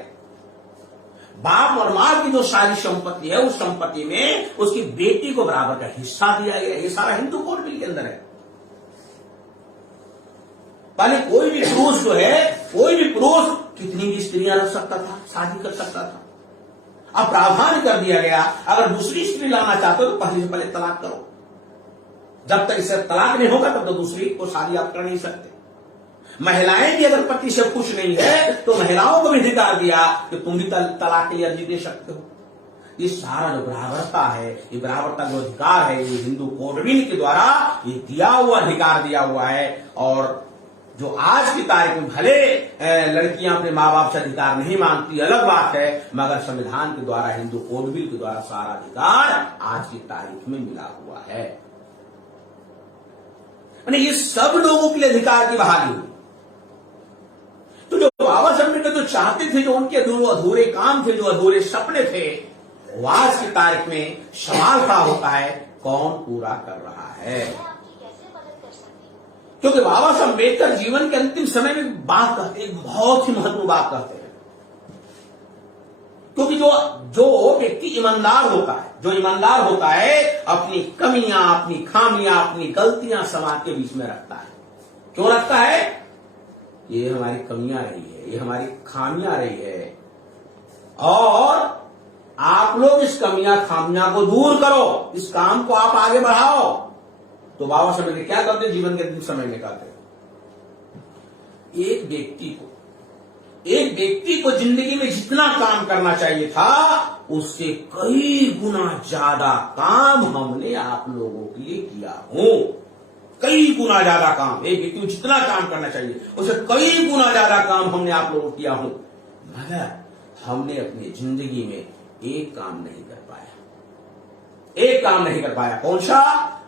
बाप और मां की जो सारी संपत्ति है, उस संपत्ति में उसकी बेटी को बराबर का हिस्सा दिया गया। ये सारा हिंदू कोड बिल के अंदर है। पहले कोई भी पुरुष जो है, कोई भी पुरुष कितनी भी स्त्रियां रख सकता था, शादी कर सकता था। अब प्रावधान कर दिया गया, अगर दूसरी स्त्री लाना चाहते हो तो पहले से पहले तलाक करो। जब तक इससे तलाक नहीं होगा तब तो दूसरी को शादी आप कर नहीं सकते। महिलाएं भी अगर पति से खुश नहीं है तो महिलाओं को भी अधिकार दिया कि तुम भी तलाक के लिए अर्जी दे सकते हो। ये सारा जो बराबरता है, ये बराबरता जो अधिकार है, ये हिंदू कोड बिल के द्वारा ये दिया हुआ अधिकार दिया हुआ है। और जो आज की तारीख में भले लड़कियां अपने माँ बाप से अधिकार नहीं मांगती, अलग बात है, मगर संविधान के द्वारा, हिंदू कोड बिल के द्वारा सारा अधिकार आज की तारीख में मिला हुआ है। ये सब लोगों के लिए अधिकार की बहाली हुई। तो जो बाबा साहब अम्बेडकर जो चाहते थे, जो उनके जो अधूरे काम थे, जो अधूरे सपने थे, वो आज की तारीख में सवाल खड़ा होता है, कौन पूरा कर रहा है। क्योंकि बाबा साहब अम्बेडकर जीवन के अंतिम समय में बात कहते, एक बहुत ही महत्वपूर्ण बात कहते हैं। क्योंकि जो व्यक्ति ईमानदार होता है, जो ईमानदार होता है, अपनी कमियां, अपनी खामियां, अपनी गलतियां समाज के बीच में रखता है। क्यों रखता है? ये हमारी कमियां रही है, ये हमारी खामियां रही है, और आप लोग इस कमियां खामियां को दूर करो, इस काम को आप आगे बढ़ाओ। तो बाबा साहब ने क्या करते जीवन के अंतिम समय में कहते, एक व्यक्ति को जिंदगी में जितना काम करना चाहिए था, उससे कई गुना ज्यादा काम हमने आप लोगों के लिए किया हो। कई गुना ज्यादा काम, एक व्यक्ति को जितना काम करना चाहिए उससे कई गुना ज्यादा काम हमने आप लोगों को किया हो, मगर हमने अपनी जिंदगी में एक काम नहीं कर पाया। एक काम नहीं कर पाया, कौन सा?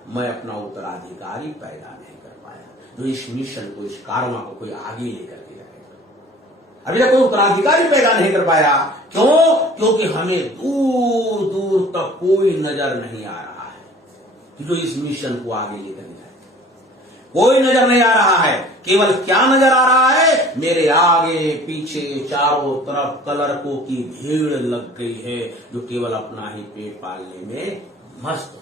मैं अपना उत्तराधिकारी पैदा नहीं कर पाया, जो इस मिशन को, इस कार्य को कोई आगे लेकर के जाएगा। अभी तक कोई उत्तराधिकारी पैदा नहीं कर पाया। क्यों? क्योंकि हमें दूर दूर तक कोई नजर नहीं आ रहा है जो इस मिशन को आगे लेकर जाए। कोई नजर नहीं आ रहा है। केवल क्या नजर आ रहा है? मेरे आगे पीछे चारों तरफ कलरकों की भीड़ लग गई है, जो केवल अपना ही पेट पालने में मस्त,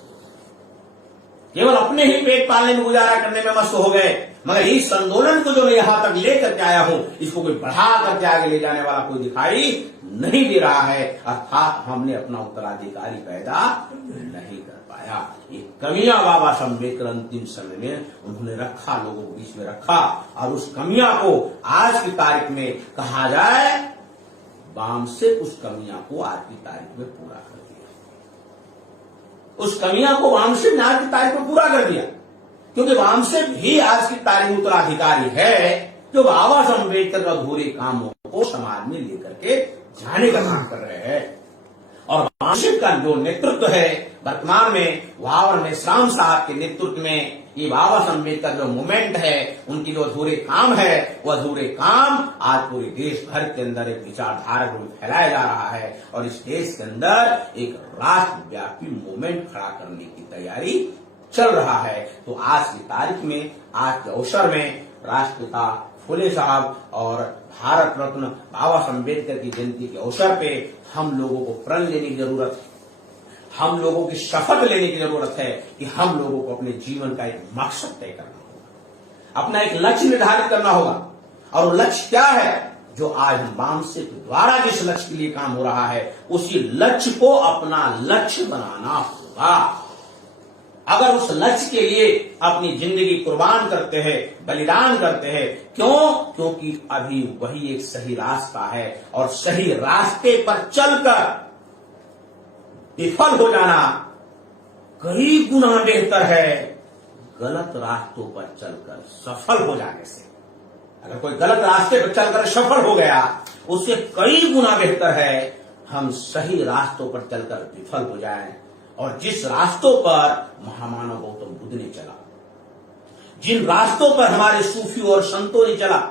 केवल अपने ही पेट पालने में गुजारा करने में मस्त हो गए। मगर इस आंदोलन को जो मैं यहां तक लेकर के आया हूं, इसको कोई बढ़ा करके आगे ले जाने वाला कोई दिखाई नहीं दे रहा है। अर्थात हमने अपना उत्तराधिकारी पैदा नहीं कर पाया। ये कमियां बाबा साहब अम्बेडकर अंतिम समय में उन्होंने रखा, लोगों के बीच में रखा, और उस कमियां को आज की तारीख में कहा जाए, वाम से उस कमियां को आज की तारीख में पूरा कर दिया। उस कमियां को वाम से आज की तारीख में पूरा कर दिया। क्योंकि वाम से भी आज की तारीख में उत्तराधिकारी है, जो बाबा साहब अम्बेडकर के अधूरे कामों को समाज में लेकर के जाने का काम कर रहे हैं। और वामसिक का जो नेतृत्व है वर्तमान में, वावर मेश्राम साहब के नेतृत्व में, ये बाबा साहब अम्बेडकर जो मूवमेंट है, उनकी जो अधूरे काम है, वो अधूरे काम आज पूरे देश भर के अंदर एक विचारधारा को फैलाया जा रहा है, और इस देश के अंदर एक राष्ट्रव्यापी मूवमेंट खड़ा करने की तैयारी चल रहा है। तो आज की तारीख में, आज के अवसर में, राष्ट्रपिता फुले साहब और भारत रत्न बाबा साहब अम्बेडकर की जयंती के अवसर पे हम लोगों को प्रण लेने की जरूरत है। हम लोगों की शपथ लेने की जरूरत है कि हम लोगों को अपने जीवन का एक मकसद तय करना होगा, अपना एक लक्ष्य निर्धारित करना होगा। और वो लक्ष्य क्या है? जो आज हम वामसे के द्वारा जिस लक्ष्य के लिए काम हो रहा है, उसी लक्ष्य को अपना लक्ष्य बनाना होगा। अगर उस लक्ष्य के लिए अपनी जिंदगी कुर्बान करते हैं, बलिदान करते हैं, क्यों? क्योंकि अभी वही एक सही रास्ता है, और सही रास्ते पर चलकर विफल हो जाना कई गुना बेहतर है गलत रास्तों पर चलकर सफल हो जाने से। अगर कोई गलत रास्ते पर चलकर सफल हो गया, उससे कई गुना बेहतर है हम सही रास्तों पर चलकर विफल हो जाएं। और जिस रास्तों पर महामानव गौतम बुद्ध ने चला, जिन रास्तों पर हमारे सूफी और संतों ने चला,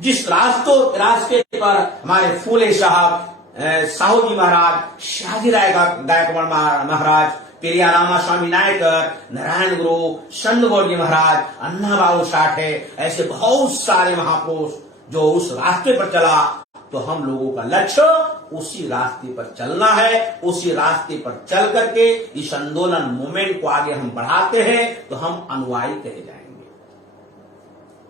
जिस रास्ते पर हमारे फूले साहब साहू जी महाराज, शाहजी राय गायकवाड़ महाराज, पेरियारामा स्वामी नायकर, नारायण गुरु, चंद्रगौड़ जी महाराज, अन्ना बाबू साठे, ऐसे बहुत सारे महापुरुष जो उस रास्ते पर चला। तो हम लोगों का लक्ष्य उसी रास्ते पर चलना है। उसी रास्ते पर चल करके इस आंदोलन मूवमेंट को आगे हम बढ़ाते हैं तो हम अनुयायी कहे जाएंगे।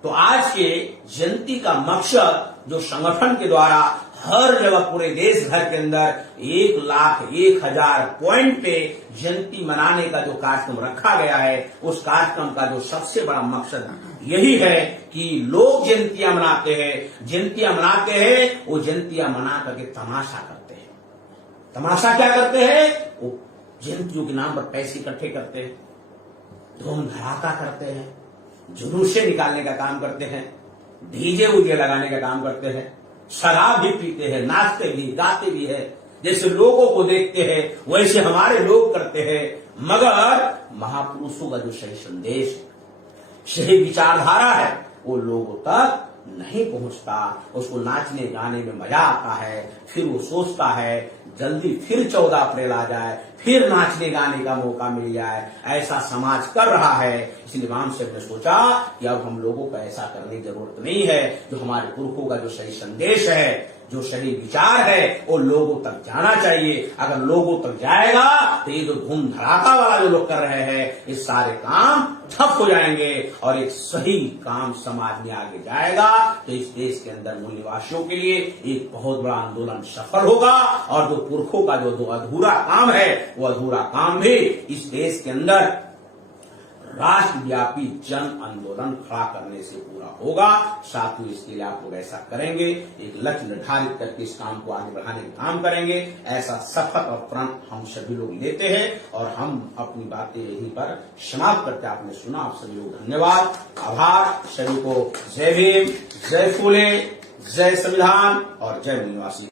तो आज के जयंती का मकसद जो संगठन के द्वारा हर जगह पूरे देश भर के अंदर 1,01,000 पॉइंट पे जयंती मनाने का जो कार्यक्रम रखा गया है, उस कार्यक्रम का जो सबसे बड़ा मकसद यही है कि लोग जयंतियां मनाते हैं। जयंतियां मनाते हैं, वो जयंतियां मना करके तमाशा करते हैं। तमाशा क्या करते हैं? वो जयंतियों के नाम पर पैसे इकट्ठे करते हैं, धूम धड़ाका करते हैं, जुलूसे निकालने का काम करते हैं, डीजे उजे लगाने का काम करते हैं, शराब भी पीते हैं, नाचते भी गाते भी है। जैसे लोगों को देखते हैं वैसे हमारे लोग करते हैं, मगर महापुरुषों का जो सही संदेश, सही विचारधारा है वो लोगों तक नहीं पहुंचता। उसको नाचने गाने में मजा आता है, फिर वो सोचता है जल्दी फिर 14 अप्रैल आ जाए, फिर नाचने गाने का मौका मिल जाए। ऐसा समाज कर रहा है। इसलिए इमाम साहब ने सोचा कि अब हम लोगों को ऐसा करने की जरूरत नहीं है। जो हमारे पुरखों का जो सही संदेश है, जो सही विचार है, वो लोगों तक जाना चाहिए। अगर लोगों तक जाएगा तो ये जो धूम धड़ाका वाला जो लोग कर रहे हैं, ये सारे काम ठप हो जाएंगे और एक सही काम समाज में आगे जाएगा। तो इस देश के अंदर मूल निवासियों के लिए एक बहुत बड़ा आंदोलन सफल होगा और जो पुरखों का जो अधूरा काम है, वो अधूरा काम भी इस देश के अंदर राष्ट्रव्यापी जन आंदोलन खड़ा करने से पूरा होगा। साथियों, इसके लिए आप लोग ऐसा करेंगे, एक लक्ष्य निर्धारित करके इस काम को आगे बढ़ाने का काम करेंगे। ऐसा शपथ और प्रण हम सभी लोग लेते हैं और हम अपनी बातें यहीं पर समाप्त करते। आपने सुना, आप सभी लोग धन्यवाद, आभार। सभी को जय भीम, जय फूले, जय संविधान और जय निवासी।